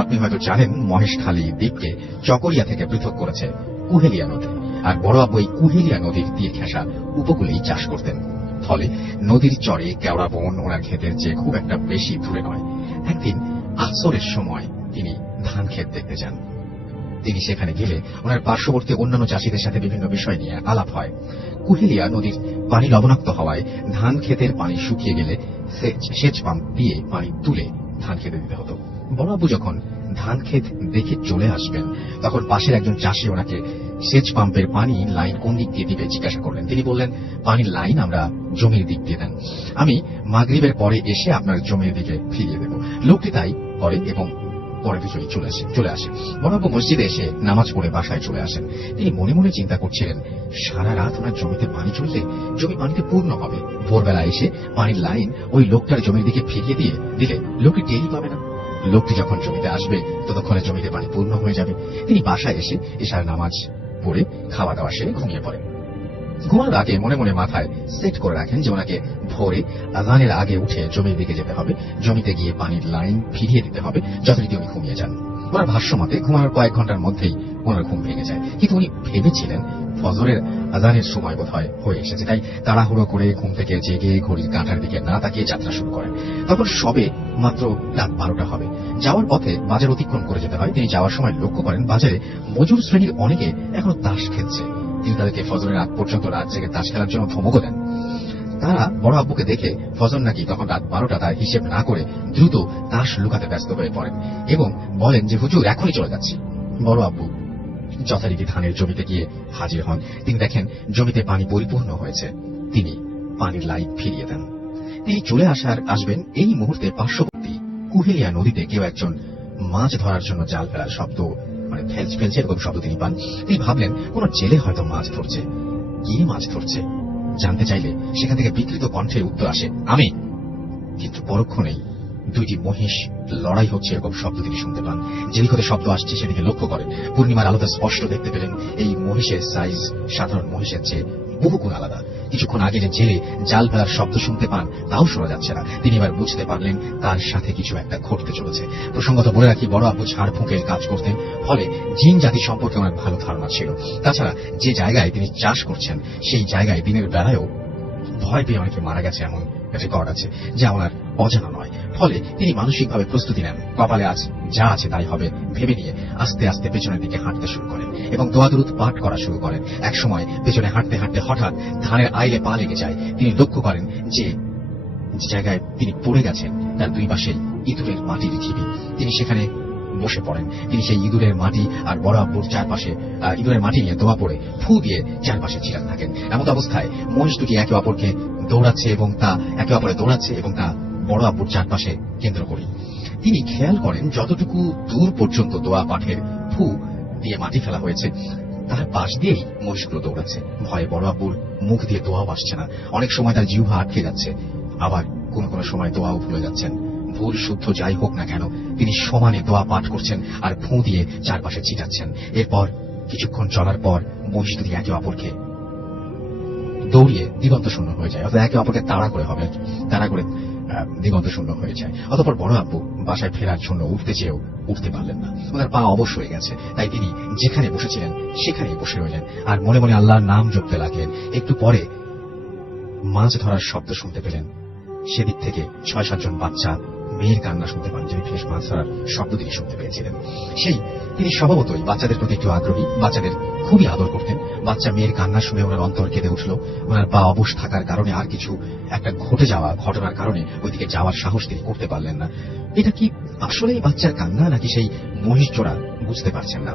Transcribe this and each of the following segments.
আপনি হয়তো জানেন মহেশখালী দ্বীপকে চকরিয়া থেকে পৃথক করেছে কুহেলিয়া নদী। আর বড় আব্বু এই কুহেলিয়া নদীর তীর ঘেঁষা উপকূলেই চাষ করতেন। ফলে নদীর চরে কেওড়া বন ওনার ক্ষেতের চেয়ে খুব একটা বেশি দূরে নয়। একদিন আসরের সময় তিনি ধান ক্ষেত দেখতে যান। তিনি সেখানে গেলে ওনার পার্শ্ববর্তী অন্যান্য চাষীদের সাথে বিভিন্ন বিষয় নিয়ে আলাপ হয়। কুহেলিয়া নদীর পানি লবণাক্ত হওয়ায় ধান ক্ষেতের পানি শুকিয়ে গেলে সেচ পাম্প দিয়ে পানি তুলে ধান খেতে দিতে হতো। বড় আব্বু যখন ধান ক্ষেত দেখে চলে আসবেন, তখন পাশের একজন চাষী ওনাকে সেচ পাম্পের পানি লাইন কোন দিক দিয়ে দিবে জিজ্ঞাসা করলেন। তিনি বললেন, পানির লাইন আমরা জমির দিক দিয়ে দেন, আমি মাগরিবের পরে এসে আপনার জমির দিকে ফিরিয়ে দেব। লোকটি তাই করে এবং পরে কিছুই চলে আসে। বড় আব্বু মসজিদে এসে নামাজ পড়ে বাসায় চলে আসেন। তিনি মনে মনে চিন্তা করছিলেন, সারা রাত ওনার জমিতে পানি চললে জমি পানিতে পূর্ণ হবে। ভোরবেলা এসে পানির লাইন ওই লোকটার জমির দিকে ফিরিয়ে দিয়ে দিলে লোকটি টেরই পাবে না। লোকটি যখন জমিতে আসবে ততক্ষণে জমিতে পানি পূর্ণ হয়ে যাবে। তিনি বাসায় এসে এশার নামাজ পড়ে খাওয়া দাওয়া সেরে ঘুমিয়ে পড়েন। ঘুমানোর আগে মনে মনে মাথায় সেট করে রাখেন যে ওনাকে ভোরে আজানের আগে উঠে জমির দিকে যেতে হবে, জমিতে গিয়ে পানির লাইন ফিরিয়ে দিতে হবে। যথারীতি উনি ঘুমিয়ে যান। ওনার ভাষ্য মতে ঘুমানোর কয়েক ঘন্টার মধ্যেই ওনার ঘুম ভেঙে যায়। কিন্তু উনি ভেবেছিলেন ফজরের আজানের সময় বোধহয় হয়ে এসেছে, তাই তাড়াহুড়ো করে ঘুম থেকে জেগে ঘড়ির কাঁটার দিকে না তাকিয়ে যাত্রা শুরু করেন। তখন সবে মাত্র রাত 12টা হবে। যাওয়ার পথে বাজার অতিক্রম করে যেতে হয়। তিনি যাওয়ার সময় লক্ষ্য করেন বাজারে মজুর শ্রেণীর অনেকে এখনো তাস খেলছে। তিনি তাদেরকে ফজরের আগ পর্যন্ত রাত জেগে তাস খেলার জন্য ধমকও দেন। তারা বড় আব্বুকে দেখে ফজর নাকি তখন রাত 12টা তার হিসেব না করে দ্রুত তাস লুকাতে ব্যস্ত হয়ে পড়েন এবং বলেন যে হুজুর এখনই চলে যাচ্ছি। বড় আব্বু যথারীতি ধানের জমিতে গিয়ে হাজির হন। তিনি দেখেন জমিতে পানি পরিপূর্ণ হয়েছে। তিনি পানির লাইন ফিরিয়ে দেন। তিনি চলে আসবেন এই মুহূর্তে পার্শ্ববর্তী কুহেলিয়া নদীতে কেউ একজন মাছ ধরার জন্য জাল ফেলার শব্দ ফেলছে এরকম শব্দ তিনি পান। তিনি ভাবলেন কোন জেলে হয়তো মাছ ধরছে। কি মাছ ধরছে জানতে চাইলে সেখান থেকে বিকৃত কণ্ঠে উত্তর আসে, আমি। কিন্তু পরক্ষণেই দুইটি মহিষ লড়াই হচ্ছে এরকম শব্দ তিনি শুনতে পান। যেদিক হতে শব্দ আসছে সেদিকে লক্ষ্য করেন। পূর্ণিমার আলোতে স্পষ্ট দেখতে পেলেন এই মহিষের সাইজ সাধারণ মহিষের চেয়ে বহুগুণ আলাদা। কিছুক্ষণ আগে যে জেলে জাল ফেলার শব্দ শুনতে পান তাও শোনা যাচ্ছে না। তিনি এবার বুঝতে পারলেন তার সাথে কিছু একটা ঘটতে চলেছে। প্রসঙ্গত বলে রাখি, বড় আব্বু ঝাড় ফুঁকের কাজ করতেন, ফলে জিন জাতি সম্পর্কে ওনার ভালো ধারণা ছিল। তাছাড়া যে জায়গায় তিনি চাষ করছেন সেই জায়গায় দিনের বেলায়ও ভয় পেয়ে অনেকে মারা গেছে এমন রেকর্ড আছে, যা ওনার অজানা নয়। ফলে তিনি মানসিকভাবে প্রস্তুতি নেন, কপালে আজ যা আছে তাই হবে ভেবে নিয়ে আস্তে আস্তে পেছনের দিকে হাঁটতে শুরু করেন এবং দোয়া দুরূদ পাঠ করা শুরু করেন। এক সময় পেছনে হাঁটতে হাঁটতে হঠাৎ ধানের আইলে পা লেগে যায়। তিনি লক্ষ্য করেন যে জায়গায় তিনি পড়ে গেছেন তার দুই পাশে ইঁদুরের মাটির ঢিবি। তিনি সেখানে বসে পড়েন। তিনি সেই ইঁদুরের মাটি আর বড় আব্বুর চারপাশে ইঁদুরের মাটি নিয়ে দোয়া পড়ে ফু দিয়ে চারপাশে ছিটাতে থাকেন। এমন অবস্থায় মহিষ দুটি একে অপরকে দৌড়াচ্ছে এবং তা একে অপরে দৌড়াচ্ছে এবং তা বড় আব্বুর চারপাশে কেন্দ্র করে। তিনি খেয়াল করেন যতটুকু দূর পর্যন্ত দোয়া পাঠের ফু দিয়ে মাটি ফেলা হয়েছে তার পাশ দিয়েই মহিষগুলো দৌড়াচ্ছে। ভয়ে বড় আব্বুর মুখ দিয়ে দোয়াও আসছে না। অনেক সময় তার জিহ্বা আটকে যাচ্ছে, আবার কোন কোন সময় দোয়াও ভুলে যাচ্ছেন। ভুল শুদ্ধ যাই হোক না কেন তিনি সমানে দোয়া পাঠ করছেন আর ফু দিয়ে চারপাশে ছিটাচ্ছেন। এরপর কিছুক্ষণ চলার পর মহিষ দুটি একে অপরকে দৌড়িয়ে দিগন্ত শূন্য হয়ে যায়, অর্থাৎ একে অপরকে তাড়া করে দিগন্ত শূন্য হয়ে যায়। অতঃপর বড় আব্বু বাসায় ফেরার জন্য উঠতে চেয়েও উঠতে পারলেন না। ওনার পা অবশ হয়ে গেছে। তাই তিনি যেখানে বসেছিলেন সেখানেই বসে রইলেন আর মনে মনে আল্লাহর নাম জপতে লাগলেন। একটু পরে মাছ ধরার শব্দ শুনতে পেলেন। সেদিক থেকে 6-7 জন বাচ্চা মেয়ের কান্না শুনতে পান, যিনি ফেস মাছ ধরার শব্দ তিনি শুনতে পেয়েছিলেন। তিনি স্বভাবতই বাচ্চাদের প্রতি একটু আগ্রহী, বাচ্চাদের খুবই আদর করতেন। বাচ্চা মেয়ের কান্না শুনে ওনার অন্তর কেঁদে উঠল। ওনার পা অবশ থাকার কারণে আর কিছু একটা ঘটে যাওয়া ঘটনার কারণে ওইদিকে যাওয়ার সাহস তিনি করতে পারলেন না। এটা কি আসলেই বাচ্চার কান্না নাকি সেই মহিষ চোরা বুঝতে পারছেন না।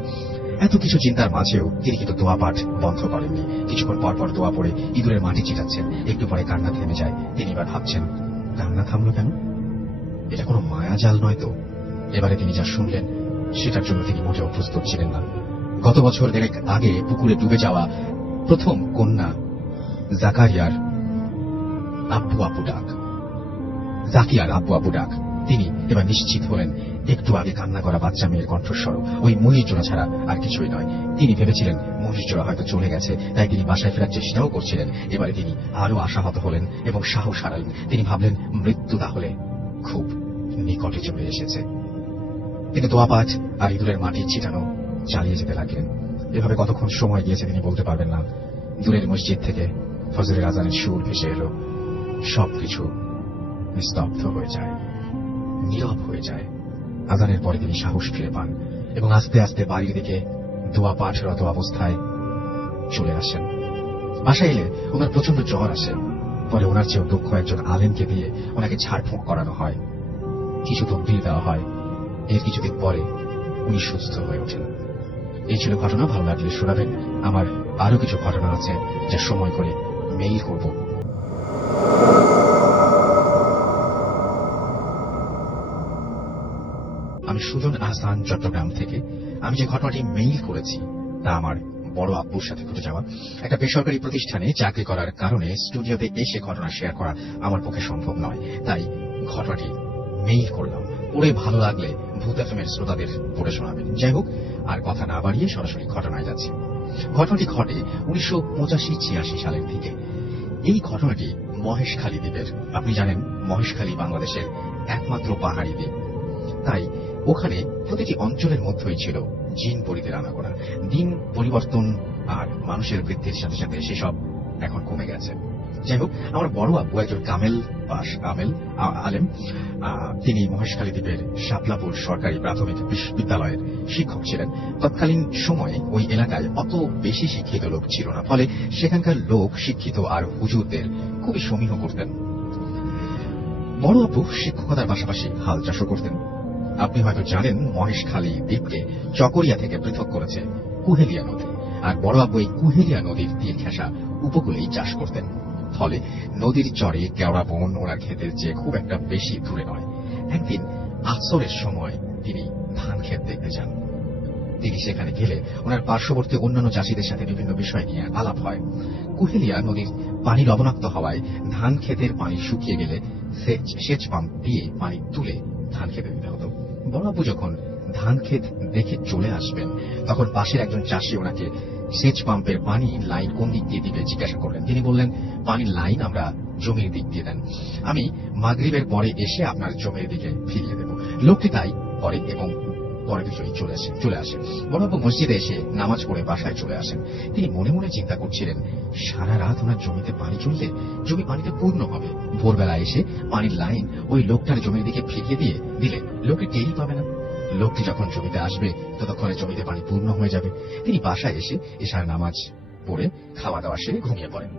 এত কিছু চিন্তার মাঝেও তিনি কিন্তু দোয়া পাঠ বন্ধ করেননি। কিছুক্ষণ পর পর দোয়া পড়ে ইঁদুরের মাটি চিটাচ্ছেন। একটু পরে কান্না থেমে যায়। তিনি এবার ভাবছেন, কান্না থামলো কেন? এটা কোনো মায়াজাল নয় তো? এবারে তিনি যা শুনলেন সেটার জন্য তিনি মোটেও প্রস্তুত ছিলেন না। গত বছর দেড়েক আগে পুকুরে ডুবে যাওয়া প্রথম কন্যা জাকিয়ার আব্বু আব্বু ডাক। তিনি এবার নিশ্চিত হলেন একটু আগে কান্না করা বাচ্চা মেয়ের কণ্ঠস্বর ওই মহিষ জোড়া ছাড়া আর কিছুই নয়। তিনি ভেবেছিলেন মহিষ জোড়া হয়তো চলে গেছে, তাই তিনি বাসায় ফেরার চেষ্টাও করছিলেন। এবারে তিনি আরো আশাহত হলেন এবং সাহস হারালেন। তিনি ভাবলেন মৃত্যু তাহলে খুব নিকটে চলে এসেছে। তিনি দোয়া পাঠ আর ইঁদুরের মাটি ছিটানো চালিয়ে যেতে লাগলেন। এভাবে কতক্ষণ সময় গিয়েছে তিনি বলতে পারবেন না। দূরের মসজিদ থেকে ফজরের আজানের সুর ভেসে এলো। সবকিছু নিস্তব্ধ হয়ে যায়, নীরব হয়ে যায়। আজানের পরে তিনি সাহস ফিরে পান এবং আস্তে আস্তে বাড়ির দিকে দোয়া পাঠরত অবস্থায় চলে আসেন। বাসায় এলে ওনার প্রচন্ড জ্বর আসে। পরে ওনার চেয়েও দক্ষ একজন আলেমকে দিয়ে ওনাকে ঝাড়ফুঁক করানো হয়, কিছু তদবির দেওয়া হয়। এর কিছুদিন পরে উনি সুস্থ হয়ে ওঠেন। এই ছিল ঘটনা। ভালো লাগলে শোনাবেন। আমার আরো কিছু ঘটনা আছে যা সময় করে মেইল করব। আমি সুজন আহসান, চট্টগ্রাম থেকে। আমি যে ঘটনাটি মেইল করেছি তা আমার বড় আব্বুর সাথে ঘটে যাওয়া। একটা বেসরকারি প্রতিষ্ঠানে চাকরি করার কারণে স্টুডিওতে এসে ঘটনা শেয়ার করা আমার পক্ষে সম্ভব নয়, তাই ঘটনাটি মেইল করলাম। পড়ে ভালো লাগলে ভূত এফএমের শ্রোতাদের পড়ে শোনাবেন। যাই হোক, আর কথা না বাড়িয়ে সরাসরি ঘটনায় যাচ্ছি। ঘটনাটি ঘটে 1985-86 সালের দিকে। এই ঘটনাটি মহেশখালী দ্বীপের। আপনি জানেন মহেশখালী বাংলাদেশের একমাত্র পাহাড়ি দ্বীপ, তাই ওখানে প্রতিটি অঞ্চলের মধ্যেই ছিল জিন পরিদের আনাগোনা। দিন পরিবর্তন আর মানুষের বৃদ্ধির সাথে সাথে সেসব এখন কমে গেছে। যাই হোক, আমার বড় আব্বু একজন আলেম। তিনি মহেশখালী দ্বীপের শাপলাপুর সরকারি প্রাথমিক বিদ্যালয়ের শিক্ষক ছিলেন। তৎকালীন সময়ে ওই এলাকায় অত বেশি শিক্ষিত লোক ছিল না, ফলে সেখানকার লোক শিক্ষিত আর হুজুরদের খুবই সমীহ করতেন। বড় আব্বু শিক্ষকতার পাশাপাশি হাল চাষও করতেন। আপনি হয়তো জানেন মহেশখালী দ্বীপকে চকরিয়া থেকে পৃথক করেছে কুহেলিয়া নদী, আর বড় আব্বু এই কুহেলিয়া নদীর তীর ঘেঁষা উপকূলেই চাষ করতেন। ফলে নদীর চরে কেওড়া বন ওনার ক্ষেতের চেয়ে খুব একটা বেশি দূরে নয়। একদিন আসরের সময় তিনি ধান ক্ষেত দেখতে যান। তিনি সেখানে গেলে ওনার পার্শ্ববর্তী অন্যান্য চাষীদের সাথে বিভিন্ন বিষয় নিয়ে আলাপ হয়। কুহেলিয়া নদীর পানি লবণাক্ত হওয়ায় ধান ক্ষেতের পানি শুকিয়ে গেলে সেচ পাম্প দিয়ে পানি তুলে ধান খেতে দিতে হতো। বড় আব্বু যখন ধান ক্ষেত দেখে চলে আসবেন, তখন পাশের একজন চাষি ওনাকে সেচ পাম্পের পানি লাইন কোন দিক দিয়ে দিবে জিজ্ঞাসা করলেন। তিনি বললেন, পানির লাইন আমরা জমির দিক দিয়ে দেন, আমি মাগরিবের পরে এসে আপনার জমির দিকে ফিরিয়ে দেব। লোকটি তাই করে এবং পরে দুজনেই চলে আসে। বড় আব্বু মসজিদে এসে নামাজ পড়ে বাসায় চলে আসেন। তিনি মনে মনে চিন্তা করছিলেন, সারা রাত ওনার জমিতে পানি চললে জমি পানিতে পূর্ণ হবে। ভোরবেলা এসে পানির লাইন ওই লোকটার জমির দিকে ফিরিয়ে দিলে লোকটি টেরই পাবে না। লোকটি যখন জমিতে আসবে ততক্ষণে জমিতে পানি পূর্ণ হয়ে যাবে। তিনি বাসায় এসে এশার নামাজ পড়ে খাওয়া দাওয়া সেরে ঘুমিয়ে পড়েন।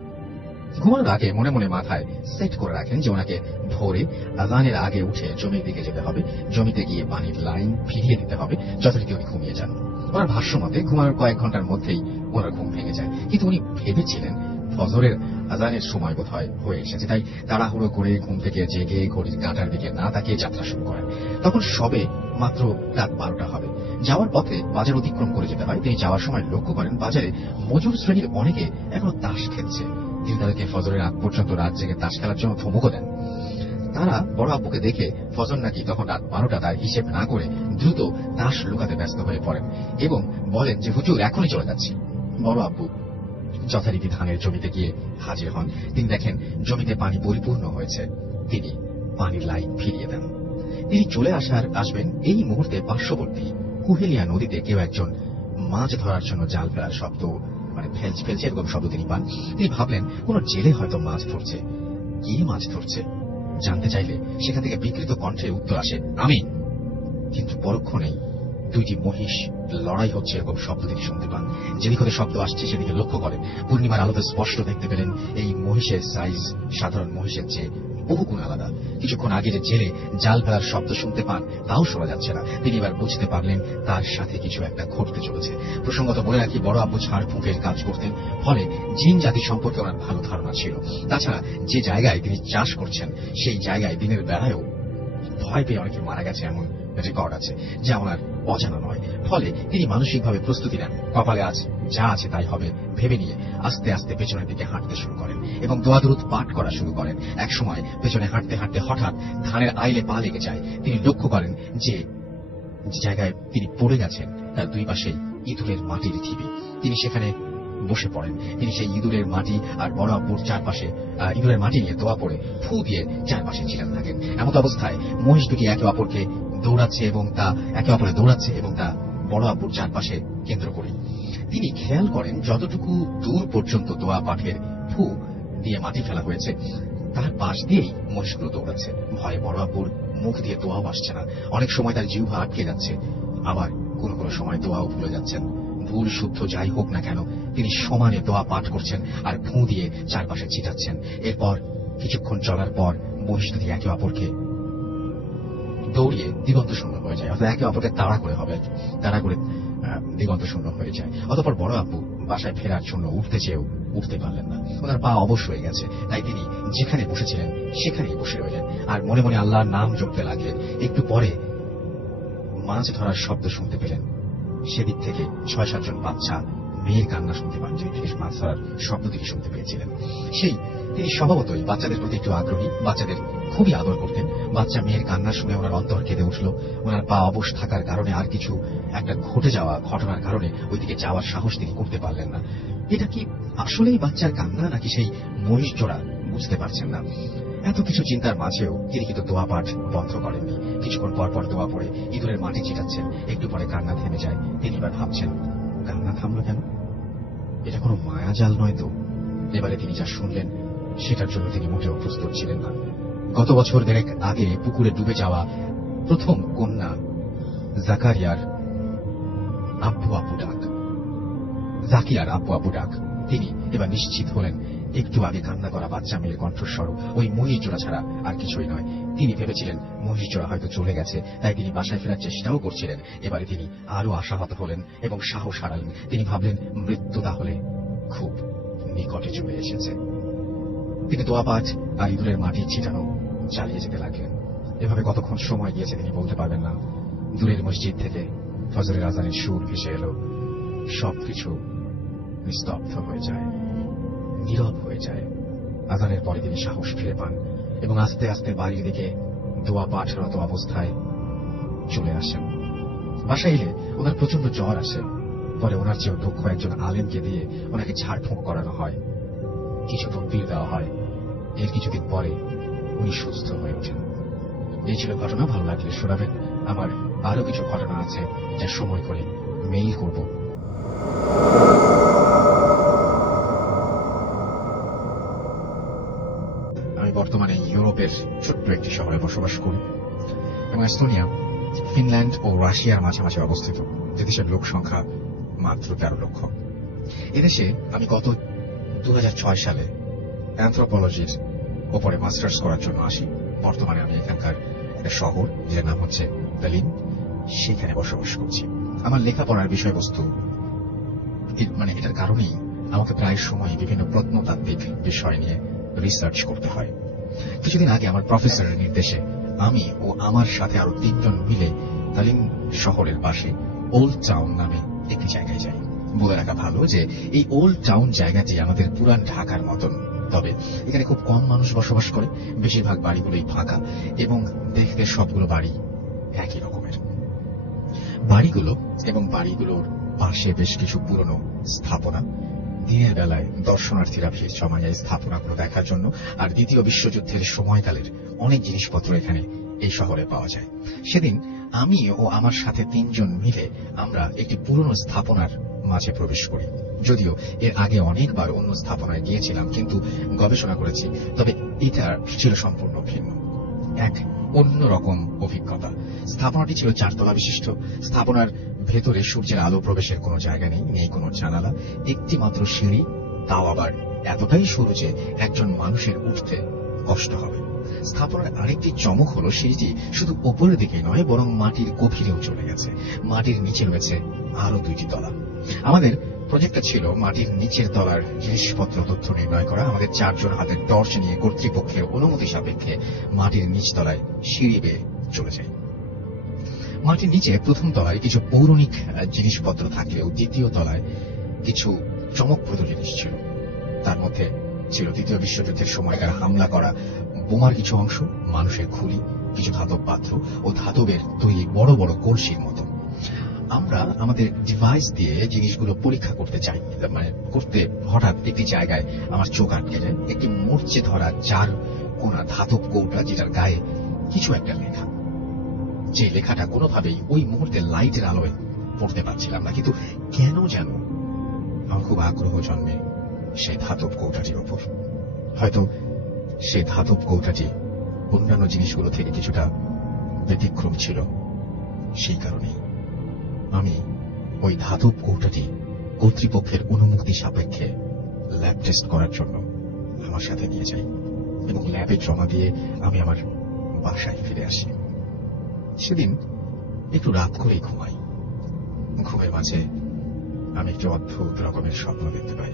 ঘুমানোর আগে মনে মনে মাথায় সেট করে রাখেন যে ওনাকে ভোরে আজানের আগে উঠে জমির দিকে যেতে হবে, জমিতে গিয়ে পানির লাইন ফিরিয়ে দিতে হবে। যথারীতি উনি ঘুমিয়ে যান। ওনার ভাষ্য মতে ঘুমানোর কয়েক ঘন্টার মধ্যেই ওনার ঘুম ভেঙে যায়, কিন্তু উনি ভেবেছিলেন ফজরের আজানের সময় বোধহয় হয়ে এসেছে, তাই তাড়াহুড়ো করে ঘুম থেকে জেগে ঘড়ির কাঁটার দিকে না তাকিয়ে যাত্রা শুরু করেন। তখন সবে মাত্র রাত 12টা হবে। যাওয়ার পথে বাজার অতিক্রম করে যেতে হয়। তিনি যাওয়ার সময় লক্ষ্য করেন বাজারে মজুর শ্রেণীর অনেকে এখনো তাস খেলছে। তিনি তাদেরকে ফজরের আগ পর্যন্ত রাত জেগে তাস খেলার জন্য ধমকও দেন। তারা বড় আব্বুকে দেখে ফজর নাকি তখন রাত 12টা তার হিসেব না করে দ্রুত তাস লুকাতে ব্যস্ত হয়ে পড়েন এবং বলেন যে হুজুর এখনই চলে যাচ্ছি। বড় আব্বু যথারীতি ধানের জমিতে গিয়ে হাজির হন। তিনি দেখেন জমিতে পানি পরিপূর্ণ হয়েছে। তিনি পানির লাইন ফিরিয়ে দেন। তিনি চলে আসবেন এই মুহূর্তে পার্শ্ববর্তী কুহেলিয়া নদীতে কেউ একজন মাছ ধরার জন্য জাল ফেলার শব্দ, মানে ফেলছে এরকম শব্দ তিনি পান। তিনি ভাবলেন কোন জেলে হয়তো মাছ ধরছে। কে মাছ ধরছে জানতে চাইলে সেখান থেকে বিকৃত কণ্ঠে উত্তর আসে, আমি। কিন্তু পরক্ষণেই দুইটি মহিষ লড়াই হচ্ছে এরকম শব্দ তিনি শুনতে পান। যেদিক হতে শব্দ আসছে সেদিকে লক্ষ্য করেন। পূর্ণিমার আলোতে স্পষ্ট দেখতে পেলেন এই মহিষের সাইজ সাধারণ মহিষের চেয়ে বহুগুণ আলাদা। কিছুক্ষণ আগে যে জেলে জাল ফেলার শব্দ শুনতে পান তাও শোনা যাচ্ছে না। তিনি এবার বুঝতে পারলেন তার সাথে কিছু একটা ঘটতে চলেছে। প্রসঙ্গত বলে রাখি, বড় আব্বু ঝাড় ফুঁকের কাজ করতেন, ফলে জিন জাতি সম্পর্কে ওনার ভালো ধারণা ছিল। তাছাড়া যে জায়গায় তিনি চাষ করছেন সেই জায়গায় দিনের বেলায়ও ভয় পেয়ে অনেকে মারা গেছে এমন রেকর্ড আছে, যা ওনার অজানা নয়। ফলে তিনি মানসিকভাবে প্রস্তুতি নেন, কপালে আজ যা আছে তাই হবে ভেবে নিয়ে আস্তে আস্তে পেছনের দিকে হাঁটতে শুরু করেন এবং দোয়া দুরূদ পাঠ করা শুরু করেন। এক সময় পেছনে হাঁটতে হাঁটতে হঠাৎ ধানের আইলে পা লেগে যায়। তিনি লক্ষ্য করেন যে জায়গায় তিনি পড়ে গেছেন তার দুই পাশে ইঁদুরের মাটির ঢিবি। তিনি সেখানে বসে পড়েন। তিনি সেই ইঁদুরের মাটি আর বড় আব্বুর চারপাশে ইঁদুরের মাটি নিয়ে দোয়া পড়ে ফু দিয়ে চারপাশে ছিলেন থাকেন। এমন অবস্থায় মহিষ দুটি একে অপরকে দৌড়াচ্ছে এবং তা একে অপরে দৌড়াচ্ছে এবং তা বড় আব্বুর চারপাশে কেন্দ্র করে। তিনি খেয়াল করেন যতটুকু দূর পর্যন্ত দোয়া পাঠের ফু দিয়ে মাটি ফেলা হয়েছে তার পাশ দিয়েই মহিষগুলো দৌড়াচ্ছে। ভয়ে বড় আব্বুর মুখ দিয়ে দোয়াও আসছে না। অনেক সময় তার জিহ্বা আটকে যাচ্ছে, আবার কোন কোন সময় দোয়াও ভুলে যাচ্ছেন। ভুল শুদ্ধ যাই হোক না কেন তিনি সমানে দোয়া পাঠ করছেন আর ফু দিয়ে চারপাশে ছিটাচ্ছেন। এরপর কিছুক্ষণ চলার পর মহিষ দুটি একে অপরকে দৌড়িয়ে দিগন্ত শূন্য হয়ে যায়, অর্থাৎ একে অপরকে তাড়া করে দিগন্ত শূন্য হয়ে যায়। অতঃপর বড় আব্বু বাসায় ফেরার জন্য উঠতে চেয়েও উঠতে পারলেন না। ওনার পা অবশ হয়ে গেছে, তাই তিনি যেখানে বসেছিলেন সেখানেই বসে রইলেন আর মনে মনে আল্লাহর নাম জপতে লাগলেন। একটু পরে মাছ ধরার শব্দ শুনতে পেলেন। সেদিক থেকে 6-7 জন বাচ্চা মেয়ের কান্না শুনতে পান, যেদিক থেকে মাছ ধরার শব্দ তিনি শুনতে পেয়েছিলেন। তিনি স্বভাবতই বাচ্চাদের প্রতি একটু আগ্রহী, বাচ্চাদের খুবই আদর করতেন। বাচ্চা মেয়ের কান্না শুনে ওনার অন্তর কেঁদে উঠল। ওনার পা অবশ থাকার কারণে আর কিছু একটা ঘটে যাওয়া ঘটনার কারণে ওইদিকে যাওয়ার সাহস তিনি করতে পারলেন না। এটা কি আসলেই বাচ্চার কান্না নাকি সেই মহিষ জোড়া বুঝতে পারছেন না। এত কিছু চিন্তার মাঝেও তিনি কিন্তু দোয়া পাঠ বন্ধ করেননি। কিছুক্ষণ পর পর দোয়া পড়ে ইঁদুরের মাটি ছিটাচ্ছেন। একটু পরে কান্না থেমে যায়। তিনি এবার ভাবছেন, কান্না থামলো কেন? এটা কোনো মায়াজাল নয় তো? এবারে তিনি যা শুনলেন সেটার জন্য তিনি মোটেও প্রস্তুত ছিলেন না। গত বছর দেড়েক আগে পুকুরে ডুবে যাওয়া প্রথম কন্যা জাকিয়ার আব্বু আব্বু ডাক। তিনি এবার নিশ্চিত হলেন একটু আগে কান্না করা বাচ্চা মেয়ের কণ্ঠস্বর ওই মহিষ জোড়া ছাড়া আর কিছুই নয়। তিনি ভেবেছিলেন মহিষ জোড়া হয়তো চলে গেছে, তাই তিনি বাসায় ফেরার চেষ্টাও করছিলেন। এবারে তিনি আরো আশাহত হলেন এবং সাহস হারালেন। তিনি ভাবলেন মৃত্যু তাহলে খুব নিকটে চলে এসেছে। তিনি দোয়া পাঠ আর ইঁদুরের মাটি ছিটানো চালিয়ে যেতে লাগলেন। এভাবে কতক্ষণ সময় গিয়েছে তিনি বলতে পারবেন না। দূরের মসজিদ থেকে ফজরের আজানের সুর ভেসে এলো। সবকিছু নিস্তব্ধ হয়ে যায়, নীরব হয়ে যায়। আজানের পরে তিনি সাহস ফিরে পান এবং আস্তে আস্তে বাড়ির দিকে দোয়া পাঠরত অবস্থায় চলে আসেন। বাসায় এলে ওনার প্রচন্ড জ্বর আসে। পরে ওনার চেয়েও দক্ষ একজন আলেমকে দিয়ে ওনাকে ঝাড়ফুঁক করানো হয়, কিছু তকবীর দেওয়া হয়। এর কিছুদিন পরে উনি সুস্থ হয়ে ওঠেন। এই ছিল ঘটনা। ভালো লাগলে শোনাবেন। আমার আরো কিছু ঘটনা আছে যা সময় করে মেইল করব। আমি বর্তমানে ইউরোপের ছোট্ট একটি শহরে বসবাস করি এবং এস্তোনিয়া ফিনল্যান্ড ও রাশিয়ার মাঝামাঝি অবস্থিত, যে দেশের লোক সংখ্যা মাত্র 13 লক্ষ। এদেশে আমি গত 2006 সালে অ্যানথ্রোপোলজির ওপরে মাস্টার্স করার জন্য আসি। বর্তমানে আমি এখানকার একটা শহর যার নাম হচ্ছে তালিন, সেখানে বসবাস করছি। আমার লেখাপড়ার বিষয়বস্তু এটার কারণেই আমাকে প্রায় সময় বিভিন্ন প্রত্নতাত্ত্বিক বিষয় নিয়ে রিসার্চ করতে হয়। কিছুদিন আগে আমার প্রফেসরের নির্দেশে আমি ও আমার সাথে আরো 3 জন মিলে তালিন শহরের পাশে ওল্ড টাউন নামে একটি জায়গায় যাই। বলে রাখা ভালো যে এই ওল্ড টাউন জায়গাটি আমাদের পুরান ঢাকার মতন, তবে এখানে খুব কম মানুষ বসবাস করে। বেশিরভাগ বাড়িগুলোই ফাঁকা এবং দেখতে সবগুলো বাড়ি একই রকমের। বাড়িগুলোর পাশে বেশ কিছু পুরনো স্থাপনা। দিনের বেলায় দর্শনার্থীরা ভিড় জমায় এই স্থাপনাগুলো দেখার জন্য। আর দ্বিতীয় বিশ্বযুদ্ধের সময়কালের অনেক জিনিসপত্র এখানে এই শহরে পাওয়া যায়। সেদিন আমি ও আমার সাথে 3 জন মিলে আমরা একটি পুরনো স্থাপনার মাঝে প্রবেশ করি। যদিও এর আগে অনেকবার অন্য স্থাপনায় গিয়েছিলাম, কিন্তু গবেষণা করেছি, তবে এটা ছিল সম্পূর্ণ ভিন্ন, এক অন্যরকম অভিজ্ঞতা। স্থাপনাটি ছিল 4 তলা বিশিষ্ট। স্থাপনার ভেতরে সূর্যের আলো প্রবেশের কোনো জায়গা নেই কোনো জানালা, একটি মাত্র সিঁড়ি, তাও আবার এতটাই সরু যে একজন মানুষের উঠতে কষ্ট হবে। স্থাপনার আরেকটি চমক হলো সিঁড়িটি শুধু ওপরের দিকে নয়, বরং মাটির গভীরেও চলে গেছে। মাটির নিচে রয়েছে আরো 2টি তলা। আমাদের প্রজেক্টটা ছিল মাটির নিচের তলার জিনিসপত্র তথ্য নির্ণয় করা। আমাদের 4 জন হাতের টর্চ নিয়ে কর্তৃপক্ষের অনুমতি সাপেক্ষে মাটির নিচ তলায় সিঁড়ি বেয়ে চলে যাই। মাটির নিচে প্রথম তলায় কিছু পৌরাণিক জিনিসপত্র থাকলেও দ্বিতীয় তলায় কিছু চমকপ্রদ জিনিস ছিল। তার মধ্যে ছিল 2য় বিশ্বযুদ্ধের সময়কার হামলা করা বোমার কিছু অংশ, মানুষের খুলি, কিছু ধাতব পাত্র ও ধাতবের তৈরি বড় বড় কলসির মতো। আমরা আমাদের ডিভাইস দিয়ে জিনিসগুলো পরীক্ষা করতে চাই, করতে হঠাৎ একটি জায়গায় আমার চোখ আটকে যায়। একটি মরচে ধরা 4 কোনা ধাতব কৌটা, যেটার গায়ে কিছু একটা লেখা। যে লেখাটা কোনোভাবেই ওই মুহূর্তে লাইটের আলোয় পড়তে পারছিলাম না, কিন্তু কেন যেন আমার খুব আগ্রহ জন্মে সেই ধাতব কৌটাটির ওপর। হয়তো সেই ধাতব কৌটাটি অন্যান্য জিনিসগুলো থেকে কিছুটা ব্যতিক্রম ছিল, সেই কারণেই আমি ওই ধাতব কৌটাটি কর্তৃপক্ষের অনুমতি সাপেক্ষে ল্যাব টেস্ট করার জন্য আমার সাথে নিয়ে যাই এবং ল্যাবে জমা দিয়ে আমি আমার বাসায় ফিরে আসি। সেদিন একটু রাত করেই ঘুমাই। ঘুমের মাঝে আমি একটি অদ্ভুত রকমের স্বপ্ন দেখতে পাই।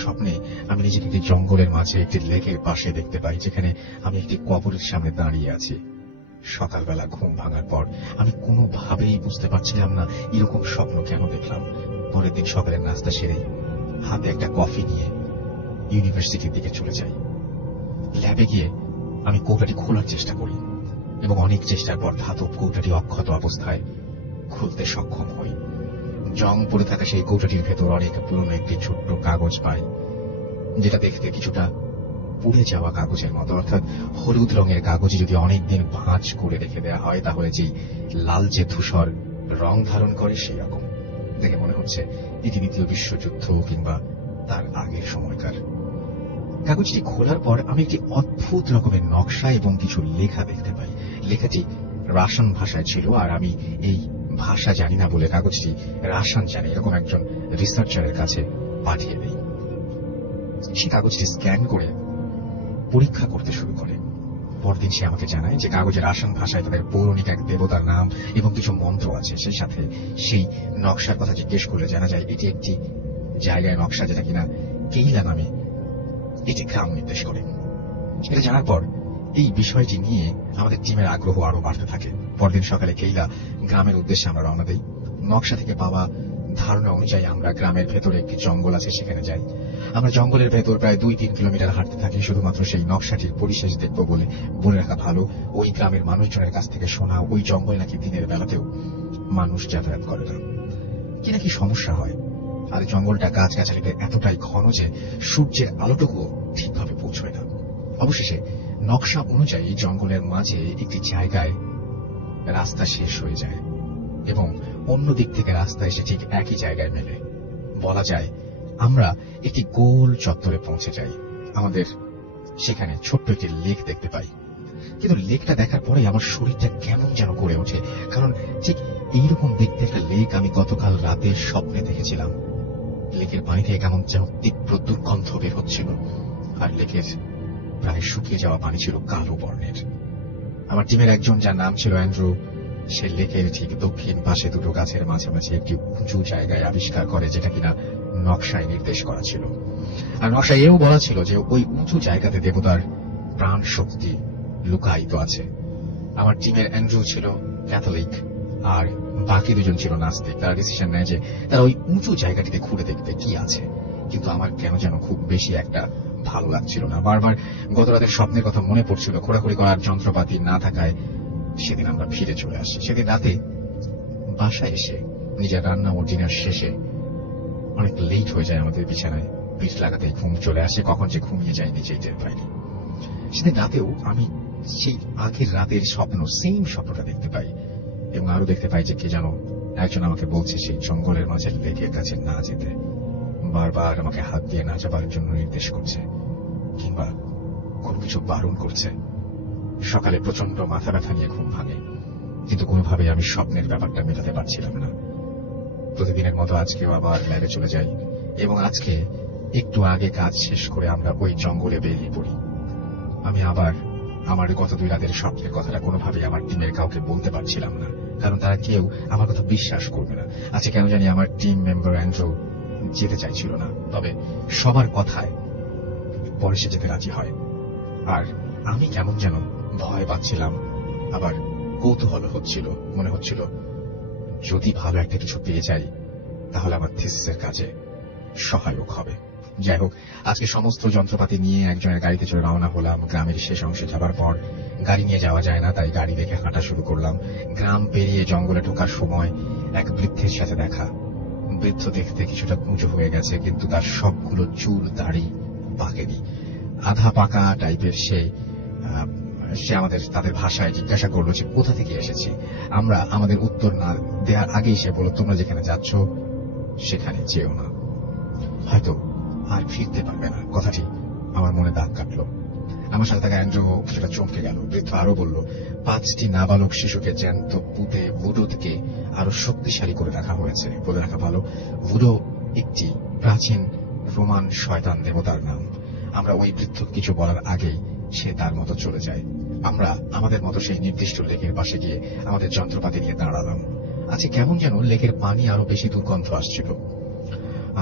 স্বপ্নে আমি নিজেকে একটি জঙ্গলের মাঝে একটি লেকের পাশে দেখতে পাই, যেখানে আমি একটি কবরের সামনে দাঁড়িয়ে আছি। সকালবেলা ঘুম ভাঙার পর আমি কোনোভাবেই বুঝতে পারছিলাম না এরকম স্বপ্ন কেন দেখলাম। পরের দিন সকালের নাস্তা সেরে হাতে একটা কফি নিয়ে ইউনিভার্সিটির দিকে চলে যাই। ল্যাবে গিয়ে আমি কৌটাটি খোলার চেষ্টা করি এবং অনেক চেষ্টার পর ধাতব কৌটাটি অক্ষত অবস্থায় খুলতে সক্ষম হই। জং পড়ে থাকা সেই কৌটাটির ভেতর অনেক পুরনো একটি ছোট্ট কাগজ পাই, যেটা দেখতে কিছুটা পুড়ে যাওয়া কাগজের মতো, অর্থাৎ হলুদ রঙের কাগজে যদি অনেকদিন ভাঁজ করে রেখে দেওয়া হয় তাহলে যে লালচে ধূসর রং ধারণ করে সেই রকম। দেখে মনে হচ্ছে এটি দ্বিতীয় বিশ্বযুদ্ধ কিংবা তার আগের সময়কার। কাগজটি খোলার পর আমি একটি অদ্ভুত রকমের নকশা এবং কিছু লেখা দেখতে পাই। লেখাটি রাশিয়ান ভাষায় ছিল, আর আমি এই ভাষা জানি না বলে কাগজটি রাশিয়ান জানে এরকম একজন রিসার্চারের কাছে পাঠিয়ে দেই। সে কাগজটি স্ক্যান করে পরীক্ষা করতে শুরু করে। পরদিন সে আমাকে জানায় যে কাগজের রাশিয়ান ভাষায় তাদের পৌরাণিক এক দেবতার নাম এবং কিছু মন্ত্র আছে। সেই সাথে সেই নকশার কথা জিজ্ঞেস করলে জানা যায় এটি একটি জায়গায় নকশা, যেটা কিনা কেইলা নামে এটি গ্রাম নির্দেশ করে। এটা জানার পর এই বিষয়টি নিয়ে আমাদের টিমের আগ্রহ আরো বাড়তে থাকে। পরদিন সকালে কেইলা গ্রামের উদ্দেশ্যে আমরা রওনা দেই। নকশা থেকে পাওয়া ধারণা অনুযায়ী আমরা গ্রামের ভেতরে একটি জঙ্গল আছে, সেখানে যাই। আমরা জঙ্গলের ভেতর প্রায় 2-3 কিলোমিটার হাঁটতে থাকি, শুধুমাত্র সেই নকশাটির পরিশেষ দেখব বলে। বলে রাখা ভালো, ওই গ্রামের মানুষজনের কাছ থেকে শোনা ওই জঙ্গলে নাকি দিনের বেলাতেও মানুষ যাতায়াত করে না, কি নাকি সমস্যা হয়। আর জঙ্গলটা গাছগাছালিতে এতটাই ঘন যে সূর্যের আলোটুকুও ঠিকভাবে পৌঁছয় না। অবশেষে নকশা অনুযায়ী জঙ্গলের মাঝে একটি জায়গায় রাস্তা শেষ হয়ে যায় এবং অন্য দিক থেকে রাস্তা এসে ঠিক একই জায়গায় মেলে। বলা যায় আমরা একটি গোল চত্বরে পৌঁছে যাই। আমাদের সেখানে ছোট্ট একটি লেক দেখতে পাই, কিন্তু লেকটা দেখার পরে আমার শরীরটা কেমন যেন করে ওঠে, কারণ ঠিক এইরকম দেখতে একটা লেক আমি গতকাল রাতে স্বপ্নে দেখেছিলাম। লেকের পানি থেকে কেমন যেন তীব্র দুর্গন্ধ বের হচ্ছিল, আর লেকের প্রায় শুকিয়ে যাওয়া পানি ছিল কালো বর্ণের। আমার টিমের একজন, যার নাম ছিল অ্যান্ড্রু, সে লেকের ঠিক দক্ষিণ পাশে দুটো গাছের মাঝামাঝি একটি উঁচু জায়গায় আবিষ্কার করে, যেটা কিনা নকশায় নির্দেশ করা ছিল। আর নকশায় এও বলা ছিল যে ওই উঁচু জায়গাতে দেবতার প্রাণ শক্তি লুকায়িত আছে। আমার টিমের অ্যান্ড্রু ছিল ক্যাথলিক আর বাকি দুজন ছিল নাস্তিক। তারা ডিসিশন নেয় যে তারা ওই উঁচু জায়গাটিতে ঘুরে দেখবে কি আছে, কিন্তু আমার কেন যেন খুব বেশি একটা ভালো লাগছিল না। বারবার গত রাতের স্বপ্নের কথা মনে পড়ছিল। খোঁড়াখুড়ি করার যন্ত্রপাতি না থাকায় সেদিন আমরা ফিরে চলে আসি। সেদিন রাতে বাসায় এসে নিজের রান্না ও ডিনার শেষে অনেক লেট হয়ে যায় আমাদের। বিছানায় পিঠ লাগাতে ঘুম চলে আসে, কখন যে ঘুমিয়ে যায় নিজেই টের পাইনি। সেদিন রাতেও আমি সেই আগের রাতের স্বপ্ন, সেম স্বপ্নটা দেখতে পাই এবং আরো দেখতে পাই যে কে যেন একজন আমাকে বলছে সেই জঙ্গলের মাঝে লেকের কাছে না যেতে, বারবার আমাকে হাত দিয়ে না যাবার জন্য নির্দেশ করছে কিংবা কোনো কিছু বারণ করছে। সকালে প্রচন্ড মাথা ব্যথা নিয়ে ঘুম ভাঙে, কিন্তু কোনোভাবে আমি স্বপ্নের ব্যাপারটা মেটাতে পারছিলাম না। প্রতিদিনের মতো আজকেও আবার ল্যাবে চলে যাই এবং আজকে একটু আগে কাজ শেষ করে আমরা ওই জঙ্গলে বেরিয়ে পড়ি। আমি আবার আমার গত 2 রাতের স্বপ্নের কথাটা কোনোভাবেই আমার টিমের কাউকে বলতে পারছিলাম না, কারণ তারা কেউ আমার কথা বিশ্বাস করবে না। আজকে কেন জানি আমার টিম মেম্বার অ্যান্ড্রু যেতে চাইছিল না, তবে সবার কথায় পরে সে যেতে রাজি হয়। আর আমি কেমন যেন ভয় পাচ্ছিলাম, আবার কৌতূহল হচ্ছিল। মনে হচ্ছিল যদি ভালো একটা কিছু পেয়ে যাই তাহলে আমার থিসিসের কাজে সহায়ক হবে। যাই হোক, আজকে সমস্ত যন্ত্রপাতি নিয়ে একজনের গাড়িতে চলে রওনা হলাম। গ্রামের শেষ অংশে যাবার পর গাড়ি নিয়ে যাওয়া যায় না, তাই গাড়ি রেখে হাঁটা শুরু করলাম। গ্রাম পেরিয়ে জঙ্গলে ঢোকার সময় এক বৃদ্ধের সাথে দেখা। বৃদ্ধ দেখতে কিছুটা উঁচু হয়ে গেছে, কিন্তু তার সবগুলো চুল দাড়ি পাকেনি। আধা পাকা টাইপের সে সে তাদের ভাষায় জিজ্ঞাসা করলো যে কোথা থেকে এসেছি। আমরা আমাদের উত্তর না দেওয়ার আগেই সে বলল, তোমরা যেখানে যাচ্ছ সেখানে যেও না, হয়তো আর ফিরতে পারবে না। কথাটি আমার মনে দাগ কাটলো। আমার সাথে থাকা অ্যান্ড্রু সেটা চমকে গেল। বৃদ্ধ আরো বলল, 5টি নাবালক শিশুকে জ্যান্ত পুঁতে ভুডো থেকে আরো শক্তিশালী করে রাখা হয়েছে। বলে রাখা ভালো, ভুডো একটি প্রাচীন রোমান শয়তান দেবতার নাম। আমরা ওই বৃদ্ধ কিছু বলার আগেই সে তার মতো চলে যায়। আমরা আমাদের মতো সেই নির্দিষ্ট লেকের পাশে গিয়ে আমাদের যন্ত্রপাতি নিয়ে দাঁড়ালাম। আজকে কেমন যেন লেকের পানি আরো বেশি দুর্গন্ধ আসছিল,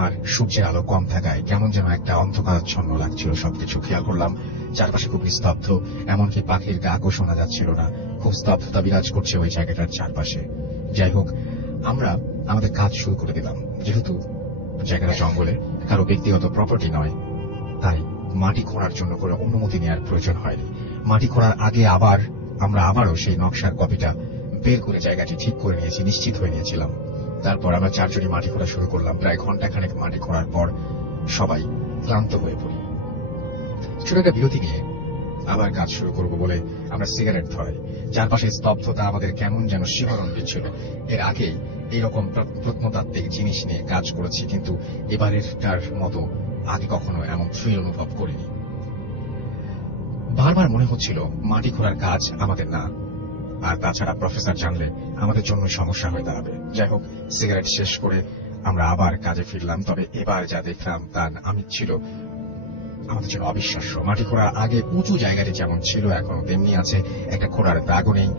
আর সূর্যের আলো কম থাকায় কেমন যেন একটা অন্ধকারাচ্ছন্ন লাগছিল সবকিছু। খেয়াল করলাম চারপাশে খুব নিস্তব্ধ, এমনকি পাখির গাকও শোনা যাচ্ছিল না। খুব স্তব্ধতা বিরাজ করছে ওই জায়গাটার চারপাশে। যাই হোক, আমরা আমাদের কাজ শুরু করে দিলাম। যেহেতু জায়গাটা জঙ্গলে, কারো ব্যক্তিগত প্রপার্টি নয়, তাই মাটি খোঁড়ার জন্য করে অনুমতি নেওয়ার প্রয়োজন হয়নি। মাটি খোঁড়ার আগে আমরা আবারও সেই নকশার কপিটা বের করে জায়গাটি ঠিক করে নিয়েছি, নিশ্চিত হয়ে নিয়েছিলাম। তারপর আমরা 4 জনই মাটি খোঁড়া শুরু করলাম। প্রায় ঘন্টাখানেক মাটি খোঁড়ার পর সবাই ক্লান্ত হয়ে পড়ি। ছোট একটা বিরতি নিয়ে আবার কাজ শুরু করব বলে আমরা সিগারেট ধরাই। চারপাশে স্তব্ধতা আমাদের কেমন যেন শিহরণ দিচ্ছিল। এর আগে এইরকম প্রত্নতাত্ত্বিক জিনিস নিয়ে কাজ করেছি, কিন্তু এবারেরটার মতো আগে কখনো এমন থ্রিল অনুভব করিনি। বারবার মনে হচ্ছিল মাটি খোঁড়ার কাজ আমাদের না, আর তাছাড়া প্রফেসর জানলে আমাদের জন্য সমস্যা হয়ে দাঁড়াবে। যাই হোক, সিগারেট শেষ করে আমরা আবার কাজে ফিরলাম। তবে এবার যা দেখলাম তা আমি ছিল আমাদের জন্য অবিশ্বাস্য। মাটি খোঁড়ার আগে উঁচু জায়গাটি যেমন ছিল এখনো তেমনি আছে, একটা খোঁড়ার দাগও নেই।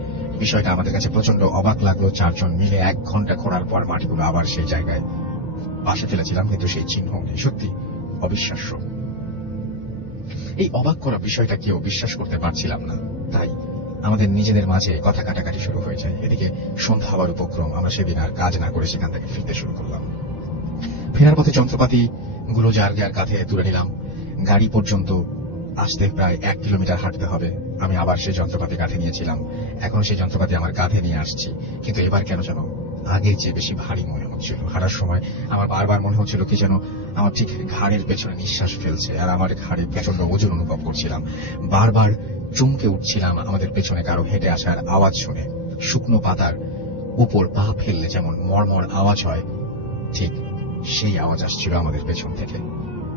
বিষয়টা আমাদের কাছে প্রচন্ড অবাক লাগলো। 4 জন মিলে 1 ঘন্টা খোঁড়ার পর মাটিগুলো আবার সেই জায়গায় পাশে ফেলেছিলাম, কিন্তু সেই চিহ্ন নেই। সত্যি অবিশ্বাস্য। এই অবাক করা বিষয়টা কেউ বিশ্বাস করতে পারছিলাম না, তাই আমাদের নিজেদের মাঝে কথা কাটাকাটি শুরু হয়ে যায়। এদিকে সন্ধ্যা হওয়ার উপক্রম। আমরা সেদিন আর কাজ না করে সেখান থেকে ফিরতে শুরু করলাম। ফেরার পথে যন্ত্রপাতি গুলো যার যার কাঁধে তুলে নিলাম। গাড়ি পর্যন্ত আসতে প্রায় 1 কিলোমিটার হাঁটতে হবে। আমি আবার সেই যন্ত্রপাতি কাঁধে নিয়েছিলাম। এখন সেই যন্ত্রপাতি আমার কাঁধে নিয়ে আসছি, কিন্তু এবার কেন যেন আগের চেয়ে বেশি ভারী মনে হচ্ছিল। হাঁটার সময় আমার বারবার মনে হচ্ছিল কি যেন আমার ঠিক ঘাড়ের পেছনে নিঃশ্বাস ফেলছে, আর আমার ঘাড়ে প্রচন্ড ওজন অনুভব করছিলাম। বারবার চমকে উঠছিলাম আমাদের পেছনে কারো হেঁটে আসার আওয়াজ শুনে। শুকনো পাতার উপর পা ফেললে যেমন মরমর আওয়াজ হয়, ঠিক সেই আওয়াজ আসছিল আমাদের পেছন থেকে।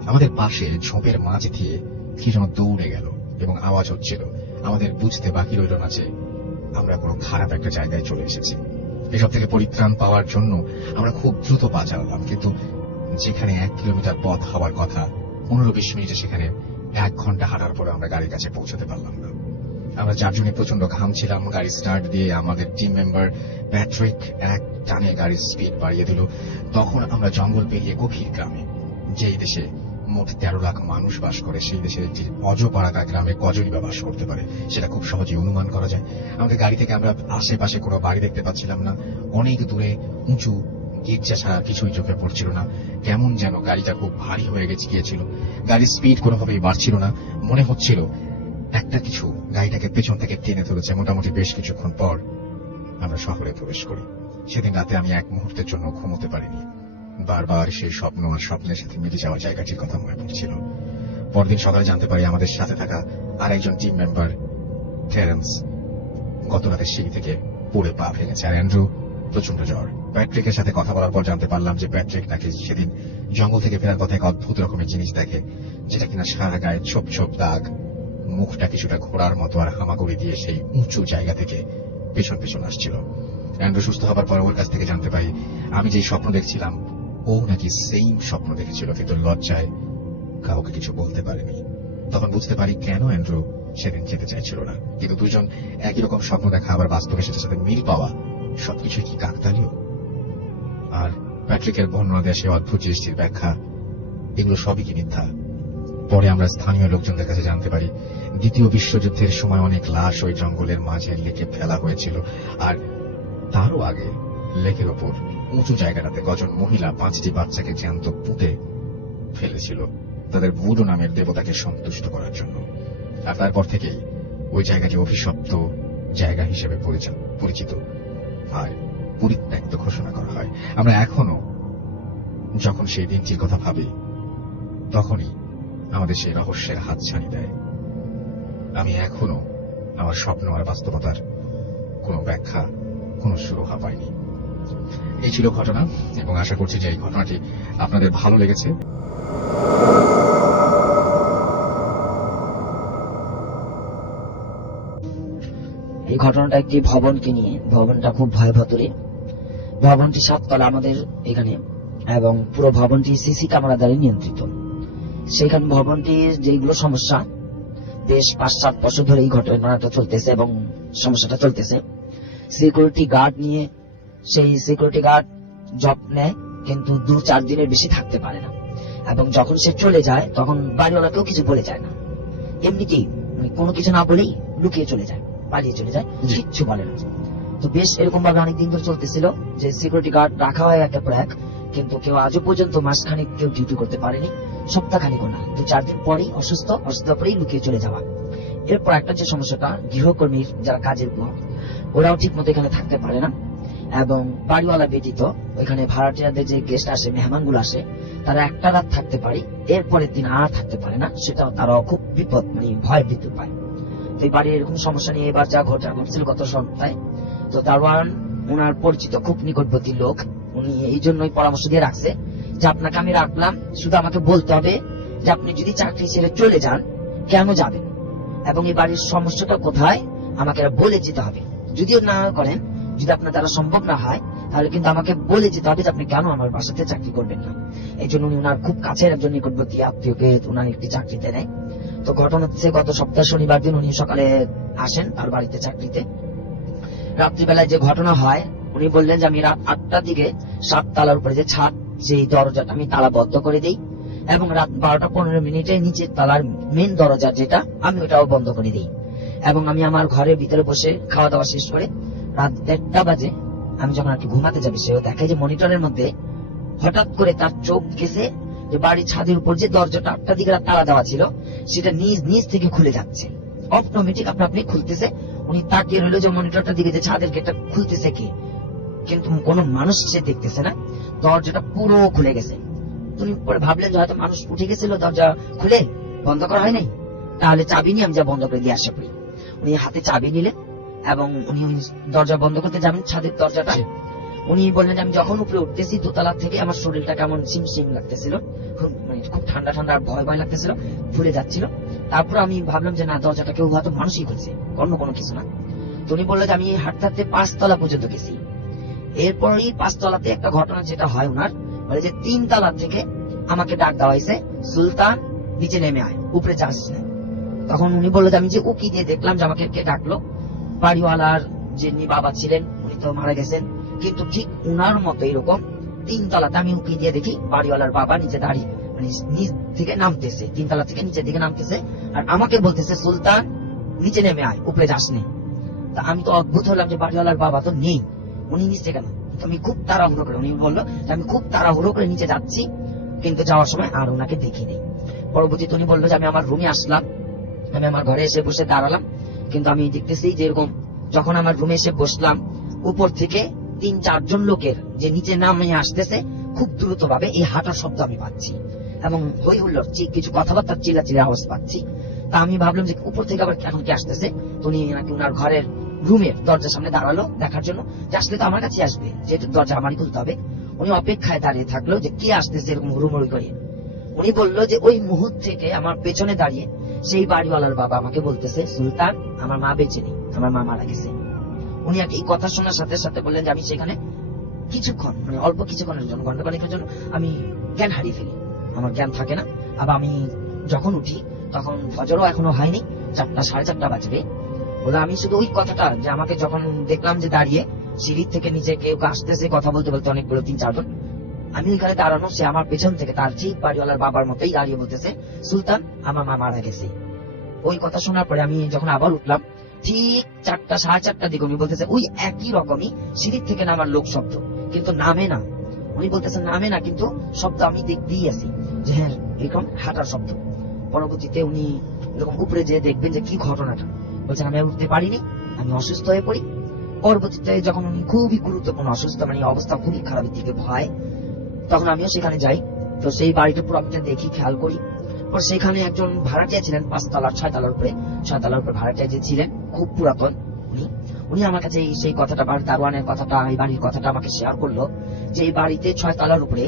আমাদের পাশে ঝোপের মাঝ দিয়ে কি যেন দৌড়ে গেল এবং আওয়াজ হচ্ছিল। আমাদের বুঝতে বাকি রইল না যে আমরা কোনো খারাপ একটা জায়গায় চলে এসেছি। এসব থেকে পরিত্রাণ পাওয়ার জন্য আমরা খুব দ্রুত পা চালালাম, কিন্তু যেখানে 1 কিলোমিটার পথ হওয়ার কথা 15-20 মিনিটে সেখানে 1 ঘন্টা হাঁটার পরে আমরা গাড়ির কাছে পৌঁছতে পারলাম না। আমরা 4 জনই প্রচন্ড ঘামছিলাম। গাড়ি স্টার্ট দিয়ে আমাদের টিম মেম্বার প্যাট্রিক এক টানে গাড়ির স্পিড বাড়িয়ে দিল। তখন আমরা জঙ্গল পেরিয়ে গভীর গ্রামে, যেই দেশে মোট 13 লাখ মানুষ বাস করে, সেই দেশের একটি অজপাড়াকা গ্রামে কজনই বা বাস করতে পারে সেটা খুব সহজেই অনুমান করা যায়। আমাদের গাড়ি থেকে আমরা আশেপাশে কোনো বাড়ি দেখতে পাচ্ছিলাম না। অনেক দূরে উঁচু গির্জা ছাড়া কিছুই চোখে পড়ছিল না। কেমন যেন গাড়িটা খুব ভারী হয়ে গিয়েছিল। গাড়ির স্পিড কোনোভাবেই বাড়ছিল না। মনে হচ্ছিল একটা কিছু গাড়িটাকে পেছন থেকে টেনে ধরেছে। মোটামুটি বেশ কিছুক্ষণ পর আমরা শহরে প্রবেশ করি। সেদিন রাতে আমি 1 মুহূর্তের জন্য ঘুমোতে পারিনি। বারবার সেই স্বপ্ন আর স্বপ্নের সাথে মিলে যাওয়া জায়গাটির কথা মনে পড়ছিল। পরদিন সকালে জানতে পারি আমাদের সাথে থাকা আর একজন টিম মেম্বার টেরেন্স গত রাতে সিঁড়ি থেকে পড়ে পা ভেঙেছে, আর অ্যান্ড্রু প্রচন্ড জ্বর। প্যাট্রিকের সাথে কথা বলার পর জানতে পারলাম যে প্যাট্রিক নাকি সেদিন জঙ্গল থেকে ফেরার পথে এক অদ্ভুত রকমের জিনিস দেখে, যেটা কিনা সারা গায়ে ছোপ ছোপ দাগ, মুখটা কিছুটা ঘোড়ার মতো, আর হামাগুড়ি দিয়ে সেই উঁচু জায়গা থেকে পেছন পেছন আসছিল। অ্যান্ড্রু সুস্থ হবার পর ওর কাছ থেকে জানতে পারি আমি যেই স্বপ্ন দেখছিলাম ও নাকি সেম স্বপ্ন দেখেছিল, কিন্তু লজ্জায় কাউকে কিছু বলতে পারেনি। তখন বুঝতে পারি কেন অ্যান্ড্রু সেদিন যেতে চাইছিল না। কিন্তু 2 জন একই রকম স্বপ্ন দেখা আবার বাস্তবে সেটার সাথে মিল পাওয়া সবকিছু কি কাকতালীয়? আর প্যাট্রিকের বর্ণনা দেওয়া সেই অদ্ভুত জিনিসটির ব্যাখ্যা, এগুলো সবই কি মিথ্যা? পরে আমরা স্থানীয় লোকজনদের কাছে জানতে পারি 2য় বিশ্বযুদ্ধের সময় অনেক লাশ ওই জঙ্গলের মাঝে লেকে ফেলা হয়েছিল, আর তারও আগে লেকের ওপর উঁচু জায়গাটাতে কজন মহিলা 5টি বাচ্চাকে জ্যান্ত পুঁতে ফেলেছিল তাদের ভুডো নামের দেবতাকে সন্তুষ্ট করার জন্য। আর তারপর থেকেই ওই জায়গাটি অভিশপ্ত জায়গা হিসেবে পরিচিত আর পরিত্যক্ত ঘোষণা করা হয়। আমরা এখনো যখন সেই দিনটির কথা ভাবি তখনই আমাদের সেই রহস্যের হাতছানি দেয়। আমি এখনো আমার স্বপ্ন আর বাস্তবতার কোনো ব্যাখ্যা, কোনো সুরাহা পাইনি। এই ছিল ঘটনা, এবং আশা করছি যে এই ঘটনাটি আপনাদের ভালো লেগেছে। এই ঘটনাটা একটি ভবনকে নিয়ে। ভবনটা খুব ভয়াবহতরী। ভবনটি 7 তলা আমাদের এখানে, এবং পুরো ভবনটি সিসি ক্যামেরা দ্বারা নিয়ন্ত্রিত। সেখানে ভবনটির যেগুলো সমস্যা, বেশ 5-7 বছর ধরে এই ঘটনাটা চলতেছে এবং সমস্যাটা চলতেছে। সিকিউরিটি গার্ড নিয়ে, সেই সিকিউরিটি গার্ড জব নেয় কিন্তু 2-4 দিনের বেশি থাকতে পারে না, এবং যখন সে চলে যায় তখন বাড়িওয়ালাকেও কিছু বলে যায় না, এমনিতেই কোনো কিছু না বলেই লুকিয়ে চলে যায়, পালিয়ে চলে যায়, কিচ্ছু বলে না। তো বেশ এরকম ভাবে অনেকদিন ধরে চলতেছিল যে সিকিউরিটি গার্ড রাখা হয় একের পর এক, কিন্তু কেউ আজও পর্যন্ত মাসখানেক কেউ ডিউটি করতে পারেনি, সপ্তাহখানিকও না, 2-4 দিন পরেই অসুস্থ পরেই লুকিয়ে চলে যাওয়া। এরপর একটা যে সমস্যাটা, গৃহকর্মীর যারা কাজের পর ওরাও ঠিক মতো এখানে থাকতে পারে না, এবং বাড়িওয়ালা ব্যতীত ওইখানে ভাড়াটিয়াদের যে গেস্ট আসে, মেহমান গুলো আসে, তারা একটা রাত থাকতে পারে, এরপরের দিন আর থাকতে পারে না। সেটাও তারাও খুব বিপদ, ভয় ভীতি পায়। তো এই বাড়ির এরকম সমস্যা নিয়ে এবার যা ঘটছিল গত সপ্তাহে, তো দারোয়ান ওনার পরিচিত খুব নিকটবর্তী লোক, উনি এই জন্যই পরামর্শ দিয়ে রাখছে যে আপনাকে আমি রাখলাম, শুধু আমাকে বলতে হবে যে আপনি যদি চাকরি ছেড়ে চলে যান কেন যাবেন, এবং এই বাড়ির সমস্যাটা কোথায় আমাকে বলে যেতে হবে। যদিও না করেন, যদি আপনার দ্বারা সম্ভব না হয়, তাহলে কিন্তু আমাকে বলে যেতে হবে যে আপনি কেন আমার বাসাতে চাকরি করবেন না। এই জন্য উনি ওনার খুব কাছের একজন নিকটবর্তী আত্মীয়কে ওনার একটি চাকরিতে নেয়। তো ঘটনা হচ্ছে গত সপ্তাহ শনিবার দিন উনি সকালে আসেন তার বাড়িতে চাকরিতে। রাত্রিবেলায় যে ঘটনা হয়, উনি বললেন যে আমি রাত 8টার দিকে 7 তলার উপরে যে ছাদ, সেই দরজাটা আমি তালা বদ্ধ করে দিই, এবং রাত 12টা-15 নিচের তালার মেন দরজা যেটা, আমি ওটাও বন্ধ করে দিই, এবং আমি আমার ঘরের ভিতরে বসে খাওয়া দাওয়া শেষ করে রাত 1টা বাজে আমি যখন একটু ঘুমাতে যাবে, সেও দেখে যে মনিটরের মধ্যে হঠাৎ করে তার চোখ গেছে যে বাড়ির ছাদের উপর যে দরজাটা 8টার দিকে তালা দেওয়া ছিল, সেটা নিজ থেকে খুলে যাচ্ছে, অটোমেটিক আপনি খুলতেছে। উনি তাকিয়ে রইল যে মনিটরটার দিকে, যে ছাদের গেটটা খুলতেছে কে, কিন্তু কোনো মানুষ সে দেখতেছে না, দরজাটা পুরো খুলে গেছে। তুমি পরে ভাবলেন যে হয়তো মানুষ উঠে গেছিল, দরজা খুলে বন্ধ করা হয় নাই, তাহলে চাবি নিয়ে আমি যা বন্ধ করে দিয়ে আসা করি। উনি হাতে চাবি নিলেন এবং উনি দরজা বন্ধ করতে যাবেন, ছাদের দরজাটা। উনি বললেন যে আমি যখন উপরে উঠতেছি দোতলা থেকে, আমার শরীরটা কেমন সিম লাগতেছিল, খুব ঠান্ডা আর ভয় লাগতেছিল, ভুলে যাচ্ছিল। তারপর আমি ভাবলাম যে না, দরজাটা কেউ হয়তো মানুষই খুলছে, অন্য কোনো কিছু না। তো উনি বললো যে আমি হাঁটতে হাঁটতে 5 তলা পর্যন্ত গেছি। এরপরই 5 তলাতে একটা ঘটনা যেটা হয় ওনার, বলে যে 3 তলা থেকে আমাকে ডাক দেওয়া হয়েছে, সুলতান নিচে নেমে আয়, উপরে যাস না। তখন উনি বললো যে আমি যে উকি দিয়ে দেখলাম যে আমাকে কে ডাকলো, বাড়িওয়ালার যিনি বাবা ছিলেন উনি তো মারা গেছেন, কিন্তু ঠিক উনার মতো এরকম 3 তলাতে আমি উকি দিয়ে দেখি বাড়িওয়ালার বাবা নিচে দাঁড়িয়ে, নিচ থেকে নামতেছে, 3 তলা থেকে নিচের দিকে নামতেছে, আর আমাকে বলতেছে সুলতান নিচে নেমে আয়, উপরে যাস না। তা আমি তো অদ্ভুত হলাম যে বাড়িওয়ালার বাবা তো নেই, উনি নিচে কেন? আমি খুব তাড়াহুড়ো করে, উনি বললো আমি খুব তাড়াহুড়ো করে নিচে যাচ্ছি, কিন্তু যাওয়ার সময় আর ওনাকে দেখিনি। পরবর্তীতে উনি বললো যে আমি আমার রুমে আসলাম, আমি আমার ঘরে এসে বসে দাঁড়ালাম, কিন্তু আমি দেখতেছি যে এরকম যখন আমার রুমে এসে বসলাম, উপর থেকে 3-4 জন লোকের যে নিচে নামে আসতেছে খুব দ্রুত ভাবে, এই হাঁটার শব্দ আমি পাচ্ছি, এবং হই হুল্লোড় কিছু কথাবার্তা চিল্লাচিল্লা আওয়াজ পাচ্ছি। তা আমি ভাবলাম যে উপর থেকে আবার এখন কি আসতেছে। তো উনি নাকি ওনার ঘরের রুমের দরজার সামনে দাঁড়ালো দেখার জন্য, যে আসলে তো আমার কাছে আসবে, যেহেতু দরজা আমারই খুলতে হবে। উনি অপেক্ষায় দাঁড়িয়ে থাকলো যে কে আসতেছে এরকম হুড়ুমুড়ি করে। উনি বললো যে ওই মুহূর্ত থেকে আমার পেছনে দাঁড়িয়ে সেই বাড়িওয়ালার বাবা আমাকে বলতেছে সুলতান আমার মা বেঁচে নেই, আমার মা মারা গেছে। উনি এই কথা শোনার সাথে সাথে বললেন যে আমি সেখানে কিছুক্ষণ, অল্প কিছুক্ষণের জন্য, ঘন্টাখানেকের জন্য আমি জ্ঞান হারিয়ে ফেলি, আমার জ্ঞান থাকে না। আবার আমি যখন উঠি তখন ফজরও এখনো হয়নি, 4টা-4:30 বাজবে। বলে আমি শুধু ওই কথাটা, যে আমাকে যখন দেখলাম যে দাঁড়িয়ে সিঁড়ির থেকে নিচে কেউ আসতেছে কথা বলতে বলতে, অনেকগুলো 3-4 জন, আমি ওইখানে দাঁড়ানো, সে আমার পেছন থেকে তার ঠিক বাড়িওয়ালার বাবার মতোই দাঁড়িয়ে বলতেছে সুলতান আমার মা মারা গেছে। ওই কথা শোনার পরে আমি যখন আবার উঠলাম, ঠিক 4টা-4:30 দিকে উনি বলতেছে ওই একই রকমই সিঁড়ির থেকে নামার লোক শব্দ, কিন্তু নামে না। উনি বলতেছেন নামে না, কিন্তু শব্দ আমি দেখতেই আছি যে হ্যাঁ এরকম হাঁটার শব্দ। পরবর্তীতে উনি এরকম উপরে যেয়ে দেখবেন যে কি ঘটনাটা, বলছেন আমি উঠতে পারিনি, আমি অসুস্থ হয়ে পড়ি। পরবর্তীতে যখন উনি খুবই গুরুত্বপূর্ণ অসুস্থ, অবস্থা খুবই খারাপের দিকে ভয়, তখন আমিও সেখানে যাই। তো সেই বাড়িটা পুরো আমি দেখি, খেয়াল করি। পর সেখানে একজন ভাড়াটিয়া ছিলেন 5 তলার 6 তলার উপরে ভাড়াটিয়া যে ছিলেন, খুব পুরাতন উনি আমার কাছে সেই কথাটা, বাড়ির দারোয়ানের কথাটা, এই বাড়ির কথাটা আমাকে শেয়ার করলো যে এই বাড়িতে 6 তলার উপরে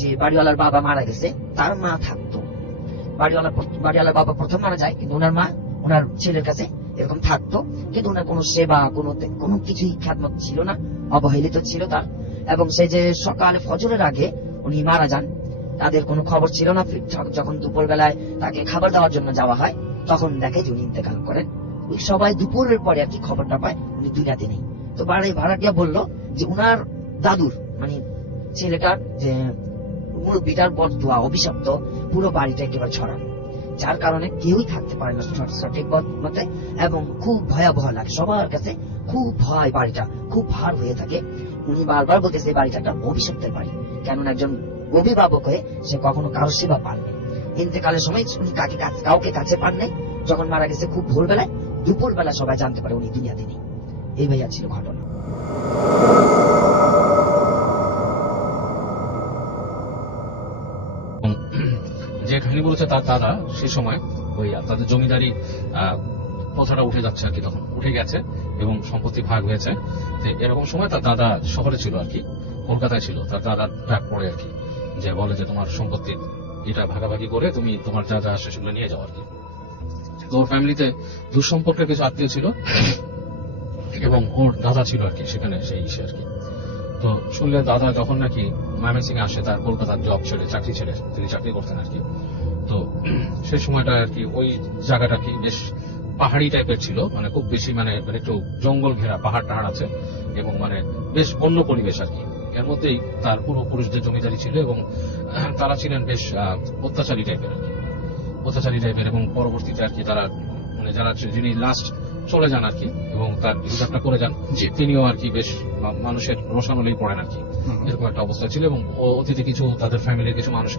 যে বাড়িওয়ালার বাবা মারা গেছে, তার মা থাকতো। বাড়িওয়ালার বাবা প্রথম মারা যায়, কিন্তু ওনার মা ওনার ছেলের কাছে এরকম থাকতো, কিন্তু ওনার কোনো সেবা কোনো কিছুই খ্যাতমত ছিল না, অবহেলিত ছিল তার। এবং সে যে সকালে ফজরের আগে উনি মারা যান, তাদের কোনো খবর ছিল না। যখন দুপুর বেলায় তাকে খাবার দেওয়ার জন্য যাওয়া হয়, তখন দেখে যে উনি ইন্তেকাল করেন। সবাই দুপুরের পরে আর কি খবরটা পায় উনি 2 রাতে নেই। তো ভাড়াটিয়া বললো যে উনার দাদুর মানে ছেলেটার যে মুরব্বীটার বদদুয়া, অভিশপ্ত পুরো বাড়িটা একেবারে ছড়ানো, যার কারণে কেউই থাকতে পারে না সঠিক মতে, এবং খুব ভয়াবহ লাগে সবার কাছে, খুব ভয়, বাড়িটা খুব ভার হয়ে থাকে। উনি বারবার বলতেছে এই বাড়িটা একটা অভিশপ্তের বাড়ি, কেননা একজন অভিভাবক হয়ে সে কখনো কারো সেবা পাননি। ইন্তেকালের সময় উনি কাউকে কাছে পান নাই। যখন মারা গেছে খুব ভোরবেলায়, দুপুর বেলা সবাই জানতে পারে উনি দুনিয়াতে নেই। এই ভাইয়া ছিল ঘটনা। যে কাহিনী বলেছে তার দাদা, সে সময় ওই তাদের জমিদারি কথাটা উঠে যাচ্ছে আর কি, তখন উঠে গেছে এবং সম্পত্তি ভাগ হয়েছে। তো এরকম সময় তার দাদা শহরে ছিল আর কি, কলকাতায় ছিল। তার দাদা ডাক পড়ে আর কি, যে বলে যে তোমার সম্পত্তি এটা ভাগাভাগি করে তুমি তোমার যা যা আসে সেগুলো নিয়ে যাও আর কি। তো ওর ফ্যামিলিতে দুঃসম্পর্কের কিছু আত্মীয় ছিল এবং ওর দাদা ছিল আর কি সেখানে, সেই ইসে আর কি। তো শুনলে দাদা যখন নাকি ময়মনসিংহে আসে, তার কলকাতার জব ছেড়ে, চাকরি ছেড়ে, তিনি চাকরি করতেন আর কি। তো সেই সময়টা আর কি ওই জায়গাটা কি বেশ পাহাড়ি টাইপের ছিল, মানে খুব বেশি মানে একটু জঙ্গল ঘেরা, পাহাড় টাহাড় আছে এবং মানে বেশ বন্য পরিবেশ আর কি। এর মধ্যেই তার পূর্বপুরুষদের জমিদারি ছিল এবং তারা ছিলেন বেশ অত্যাচারী টাইপের আর কি, এবং পরবর্তীতে আর কি তারা মানে যিনি লাস্ট চলে যান আর কি এবং তার হিসাবটা করে যান, তিনিও আর কি বেশ মানুষের রসানলেই পড়েন আর কি, এরকম একটা অবস্থা ছিল। এবং অতীতে কিছু তাদের ফ্যামিলির কিছু মানুষ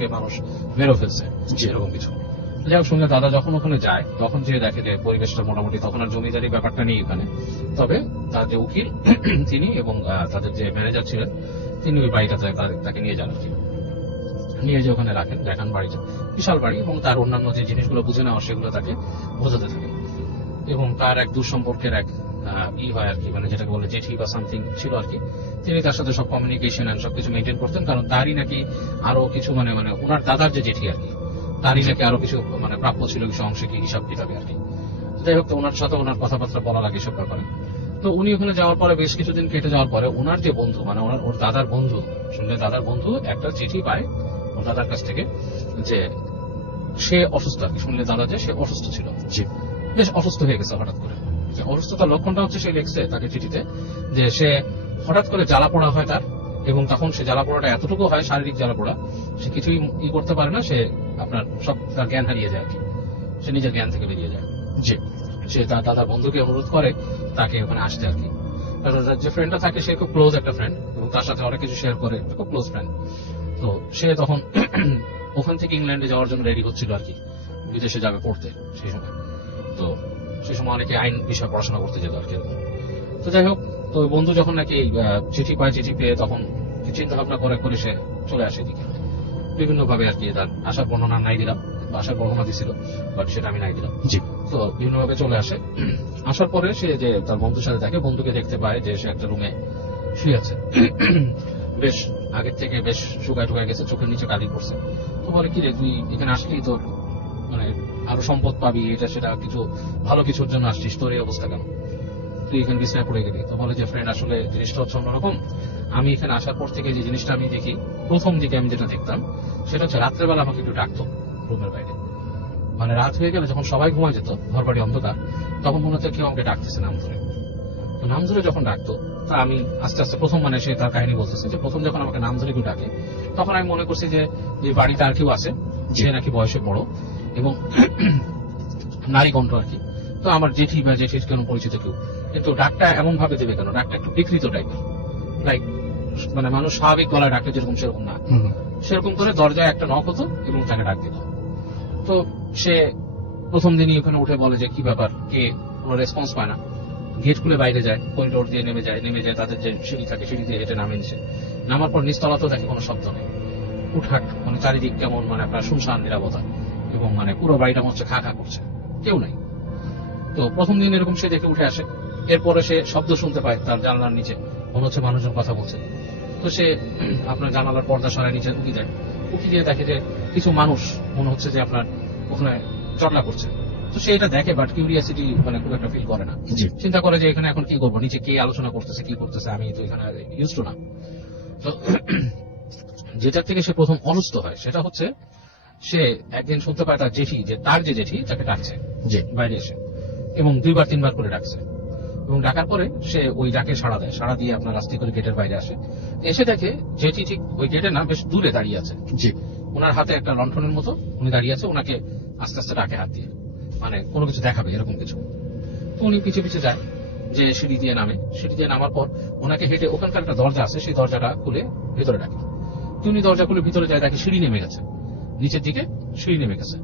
মেরেও ফেলছে, এরকম কিছু। যাই হোক, শুনলে দাদা যখন ওখানে যায়, তখন যে দেখে যে পরিবেশটা মোটামুটি তখন আর জমিদারি ব্যাপারটা নেই ওখানে। তবে তার যে উকিল তিনি এবং তাদের যে ম্যানেজার ছিলেন, তিনি ওই বাড়িটাতে তাকে নিয়ে যান আর কি, নিয়ে যে ওখানে দেখান বাড়িটা, বিশাল বাড়ি, এবং তার অন্যান্য যে জিনিসগুলো বুঝে নেওয়া সেগুলো তাকে বোঝাতে থাকে। এবং তার এক দুঃসম্পর্কের এক হয় আর কি, মানে যেটাকে বলে জেঠি বা সামথিং ছিল আর কি। তিনি তার সাথে সব কমিউনিকেশন এন্ড সবকিছু মেনটেন করতেন, কারণ তারই নাকি আরো কিছু মানে ওনার দাদার যে জেঠি আর কি, তারই নাকি আরো কিছু মানে প্রাপ্য ছিল কিছু অংশে কি হিসাব কিতাবে আর কি। যাই হোক, ওনার সাথে ওনার কথাবার্তা বলা লাগে সব ব্যাপারে। তো উনি ওখানে যাওয়ার পরে বেশ কিছুদিন কেটে যাওয়ার পরে ওনার যে বন্ধু, মানে ওর দাদার বন্ধু, শুনলে দাদার বন্ধু একটা চিঠি পায় ওর দাদার কাছ থেকে যে সে অসুস্থ আর কি। শুনলে দাদা যে সে অসুস্থ ছিল, বেশ অসুস্থ হয়ে গেছে হঠাৎ করে। অসুস্থতার লক্ষণটা হচ্ছে, সে লিখছে তাকে চিঠিতে যে সে হঠাৎ করে জ্বালা পোড়া হয় তার, এবং তখন সে জ্বালা পোড়াটা এতটুকু হয়, শারীরিক জ্বালা পোড়া, সে কিছুই করতে পারে না, সে আপনার সব তার জ্ঞান হারিয়ে যায় আর কি, সে নিজের জ্ঞান থেকে বেরিয়ে যায়। সে তার দাদার বন্ধুকে অনুরোধ করে তাকে ওখানে আসতে আর কি। যে ফ্রেন্ডটা থাকে সে খুব ক্লোজ একটা ফ্রেন্ড, এবং তার সাথে অনেক কিছু শেয়ার করে, খুব ক্লোজ ফ্রেন্ড। তো সে তখন ওখান থেকে ইংল্যান্ডে যাওয়ার জন্য রেডি হচ্ছিল আর কি, বিদেশে যাবে পড়তে সেই সময়। তো সেই সময় অনেকে আইন বিষয়ে পড়াশোনা করতে যেত আর কি। তো যাই হোক, তো বন্ধু যখন নাকি চিঠি পায়, চিঠি পেয়ে তখন চিন্তা ভাবনা করে সে চলে আসে এদিকে বিভিন্ন ভাবে আর কি। তার আসার বর্ণনা নাই দিলাম, আসার বর্ণনা দিছিল, বাট সেটা আমি নাই দিলাম। তো বিভিন্ন ভাবে চলে আসে। আসার পরে সে যে তার বন্ধুর সাথে থাকে, বন্ধুকে দেখতে পায় যে সে একটা রুমে শুয়ে আছে, বেশ আগের থেকে বেশ শুকায় টুকায় গেছে, চোখের নিচে কালি পড়ছে। তো বলে, কি রে তুই এখানে আসলি, তোর মানে আরো সম্পদ পাবি, এটা সেটা কিছু ভালো কিছুর জন্য আসছিস, তোর এই অবস্থা কেন, তুই এখানে বিছানায় পড়ে গেলি? তো বলে যে ফ্রেন্ড, আসলে জিনিসটা হচ্ছে অন্যরকম। আমি এখানে আসার পর থেকে যে জিনিসটা আমি দেখি, প্রথম দিকে আমি যেটা দেখতাম সেটা হচ্ছে রাত্রেবেলা আমাকে একটু ডাকতো রুমের বাইরে, মানে রাত হয়ে গেলে যখন সবাই ঘুমায় যেত, ঘর বাড়ি অন্ধকার, তখন মনে হচ্ছে কেউ আমাকে ডাকতেছে নাম ধরে। তো নাম ধরে যখন ডাকতো, তা আমি আস্তে আস্তে প্রথম, মানে সে তার কাহিনী বলতেছে যে প্রথম যখন আমাকে নাম ধরে কেউ ডাকে, তখন আমি মনে করছি যে বাড়িতে আর কেউ আছে, যে নাকি বয়সে বড় এবং নারী কণ্ঠ আর কি। তো আমার জেঠি বা জেঠির কোনো পরিচিত কেউ, কিন্তু ডাকটা এমন ভাবে দেবে কেন, ডাকটা একটু বিকৃত টাইপের, লাইক মানে মানুষ স্বাভাবিক গলায় ডাকে যেরকম, সেরকম না, সেরকম করে দরজায় একটা নক হতো এবং তাকে ডাক দিত। তো সে প্রথম দিনই ওখানে উঠে বলে যে কি ব্যাপার, কে, কোনো রেসপন্স পায় না। গেট খুলে বাইরে যায়, করিডোর দিয়ে নেমে যায় তাদের যে সিঁড়ি থাকে, সিঁড়ি দিয়ে হেঁটে নামে নিচে। নামার পর নিচতলাতেও দেখে কোনো শব্দ নেই, উঠাট, মানে চারিদিক কেমন, মানে আপনার শুনশান নিরাপত্তা, এবং মানে পুরো বাড়িটা মনে হচ্ছে খা খা করছে, কেউ নাই। তো প্রথম দিন এরকম সে দেখে উঠে আসে, এরপরে সে শব্দ শুনতে পায় তার জানলার নিচে, মনে হচ্ছে মানুষজন কথা বলছে। তো সে আপনার জানালার পর্দা সরায় নিচে উকি দেয়, উকি দিয়ে দেখে যে কিছু মানুষ মনে হচ্ছে যে আপনার ওখানে চটলা করছে। তো সে এটা দেখে, বাট কিউরিয়াসিটি মানে খুব একটা ফিল করে না। জি। চিন্তা করে যে এখানে এখন কি করবো, নিচে কে আলোচনা করতেছে কি করতেছে, আমি তো এখানে ইউজ টু না। তো যেটার থেকে সে প্রথম অসুস্থ হয় সেটা হচ্ছে সে একদিন শুনতে পায় তার জেঠি, যে তার যে জেঠি তাকে ডাকছে জি। বাইরে এসে, এবং 2-3 বার করে ডাকছে। এবং ডাকার পরে সে ওই ডাকে সাড়া দেয়, সাড়া দিয়ে আপনার আস্তে করে গেটের বাইরে আসে। এসে দেখে জেঠি ঠিক ওই গেটে না, বেশ দূরে দাঁড়িয়ে আছে। জি। ওনার হাতে একটা লণ্ঠনের মতো উনি দাঁড়িয়ে আছে, ওনাকে আস্তে আস্তে ডাকে হাত দিয়ে, মানে কোনো কিছু দেখাবে এরকম কিছু। তো উনি পিছে পিছে যায়, যে সিঁড়ি দিয়ে নামে, সিঁড়ি দিয়ে নামার পর ওনাকে হেঁটে ওখানকার একটা দরজা আছে, সেই দরজাটা খুলে ভেতরে ডাকে। তো উনি দরজা খুলে ভিতরে যায়, দেখে সিঁড়ি নেমে গেছে, নিচের দিকে সিঁড়ি নেমে গেছে,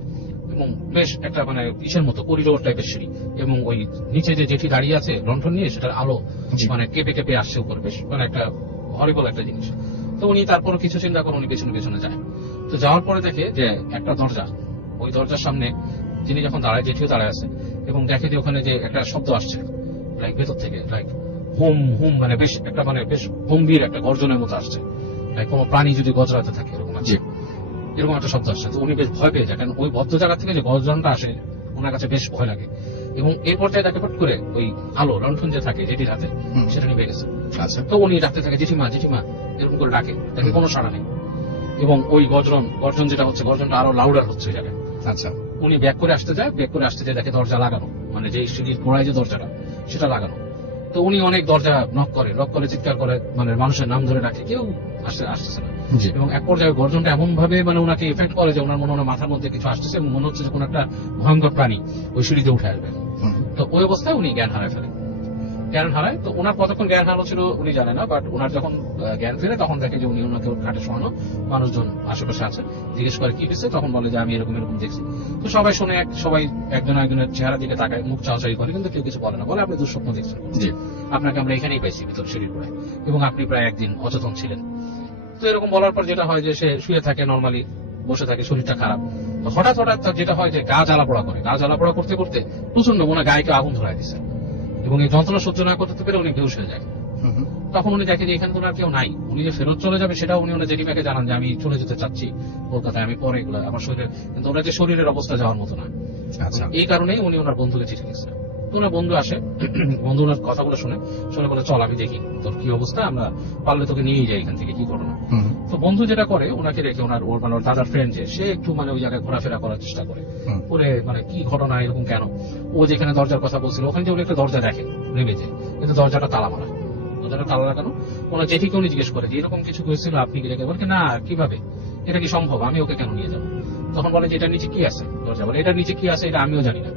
এবং বেশ একটা মানে ইসের মতো করিডোর টাইপের সিঁড়ি, এবং ওই নিচে যে জেঠি দাঁড়িয়ে আছে লণ্ঠন নিয়ে, সেটার আলো জি। মানে কেঁপে কেঁপে আসছে উপর, বেশ মানে একটা হরিবল একটা জিনিস। তো উনি তারপর কিছু চিন্তা করে উনি পেছনে পেছনে যায়। তো যাওয়ার পরে দেখে যে একটা দরজা, ওই দরজার সামনে যিনি যখন দাঁড়ায়, জেঠিও দাঁড়ায় আছে, এবং দেখে যে ওখানে যে একটা শব্দ আসছে লাইক ভেতর থেকে, লাইক হুম হুম, মানে বেশ একটা মানে বেশ গম্ভীর একটা গর্জনের মতো আসছে, লাইক কোনো প্রাণী যদি গজরাতে থাকে এরকম আছে, এরকম একটা শব্দ আসছে। তো উনি বেশ ভয় পেয়ে যায়, কারণ ওই বদ্ধ জায়গা থেকে যে গর্জনটা আসে ওনার কাছে বেশ ভয় লাগে। এবং এই পর্যায়ে তাকে ফট করে ওই আলো লণ্ঠন যে থাকে জেঠির হাতে, হুম। সেটা নিভে গেছে। আচ্ছা। তো উনি ডাকতে থাকে জেঠিমা জেঠিমা, এরকম করে ডাকে, তাকে কোনো সাড়া নেই। এবং ওই গর্জন যেটা হচ্ছে, গর্জনটা আরো লাউডার হচ্ছে ওই জায়গায়। আচ্ছা। উনি ব্যাক করে আসতে যায়, ব্যাক করে আসতে যায় দেখে দরজা লাগানো, মানে যে সিঁড়ির গোড়ায় যে দরজাটা সেটা লাগানো। তো উনি অনেক দরজা নক করে চিৎকার করে, মানে মানুষের নাম ধরে ডাকে, কেউ আসতেছে না। জি। এবং এক পর্যায়ে গর্জনটা এমন ভাবে মানে ওনাকে এফেক্ট করে যে ওনার মনে হয় মাথার মধ্যে কিছু আসতেছে, এবং মনে হচ্ছে যে কোনো একটা ভয়ঙ্কর প্রাণী ওই সিঁড়িতে উঠে আসবে। হুম। তো ওই অবস্থায় উনি জ্ঞান হারায় ফেলেন। জ্ঞান হারায়, তো ওনার কতক্ষণ জ্ঞান হারানো ছিল উনি জানে না, বাট ওনার যখন জ্ঞান ফিরে তখন দেখে যে উনি ওনাকে খাটে শোয়ানো, মানুষজন আশেপাশে আছে, জিজ্ঞেস করে কি হয়েছে, তখন বলে যে আমি এরকম এরকম দেখছি। তো সবাই শুনে, সবাই একজন একজনের চেহারা দিকে তাকায়, মুখ চাওয়াচাই করে, কিন্তু কেউ কিছু বলে না, বলে আপনি দুঃস্বপ্ন দেখছেন, জি। আপনাকে আমরা এখানেই পাইছি ভিতর সিঁড়ির গোড়ায়, এবং আপনি প্রায় একদিন অচেতন ছিলেন। তো এরকম বলার পর যেটা হয় যে সে শুয়ে থাকে, নর্মালি বসে থাকে, শরীরটা খারাপ। তো হঠাৎ তার যেটা হয় যে গা জ্বালাপোড়া করে, গা জ্বালাপোড়া করতে করতে প্রচন্ড মনে গায়ে আগুন ধরায় দিছে, এবং এই যন্ত্রণা সহ্য না করতে পেরে উনি বেহুশ হয়ে যায়। হুম। তখন উনি দেখেন যে এখানে তো আর কেউ নাই, উনি যে ফেরত চলে যাবে সেটাও উনি ওনার জেঠিমাকে জানান যে আমি চলে যেতে চাচ্ছি কলকাতায়, আমি পরে এগুলো আমার শরীরে, কিন্তু ওনার যে শরীরের অবস্থা যাওয়ার মতো না। আচ্ছা। এই কারণেই উনি ওনার বন্ধুকে চিঠি লিখছেন। তো ওনার বন্ধু আসে, বন্ধু ওনার কথাগুলো শুনে বলে চল আমি দেখি তোর কি অবস্থা, আমরা পারলে তোকে নিয়েই যাই এখান থেকে, কি করো না। হুম। তো বন্ধু যেটা করে, ওনাকে রেখে ওর মানে ওর দাদার ফ্রেন্ড যে, সে একটু মানে ওই জায়গায় ঘোরাফেরা করার চেষ্টা করে, হুম। করে মানে কি ঘটনা এরকম কেন, ও যেখানে দরজার কথা বলছিল ওখানে যে উনি একটা দরজা দেখে নেমে যায়, কিন্তু দরজাটা তালা মারা, দরজাটা তালা লাগানো। ওনার জেঠিকে উনি জিজ্ঞেস করে যে এরকম কিছু হয়েছিল আপনি কি দেখে, বলে না কিভাবে, এটা কি সম্ভব, আমি ওকে কেন নিয়ে যাবো। তখন বলে যে এটার নিচে কি আছে, দরজা বলে এটার নিচে কি আছে এটা আমিও জানি না,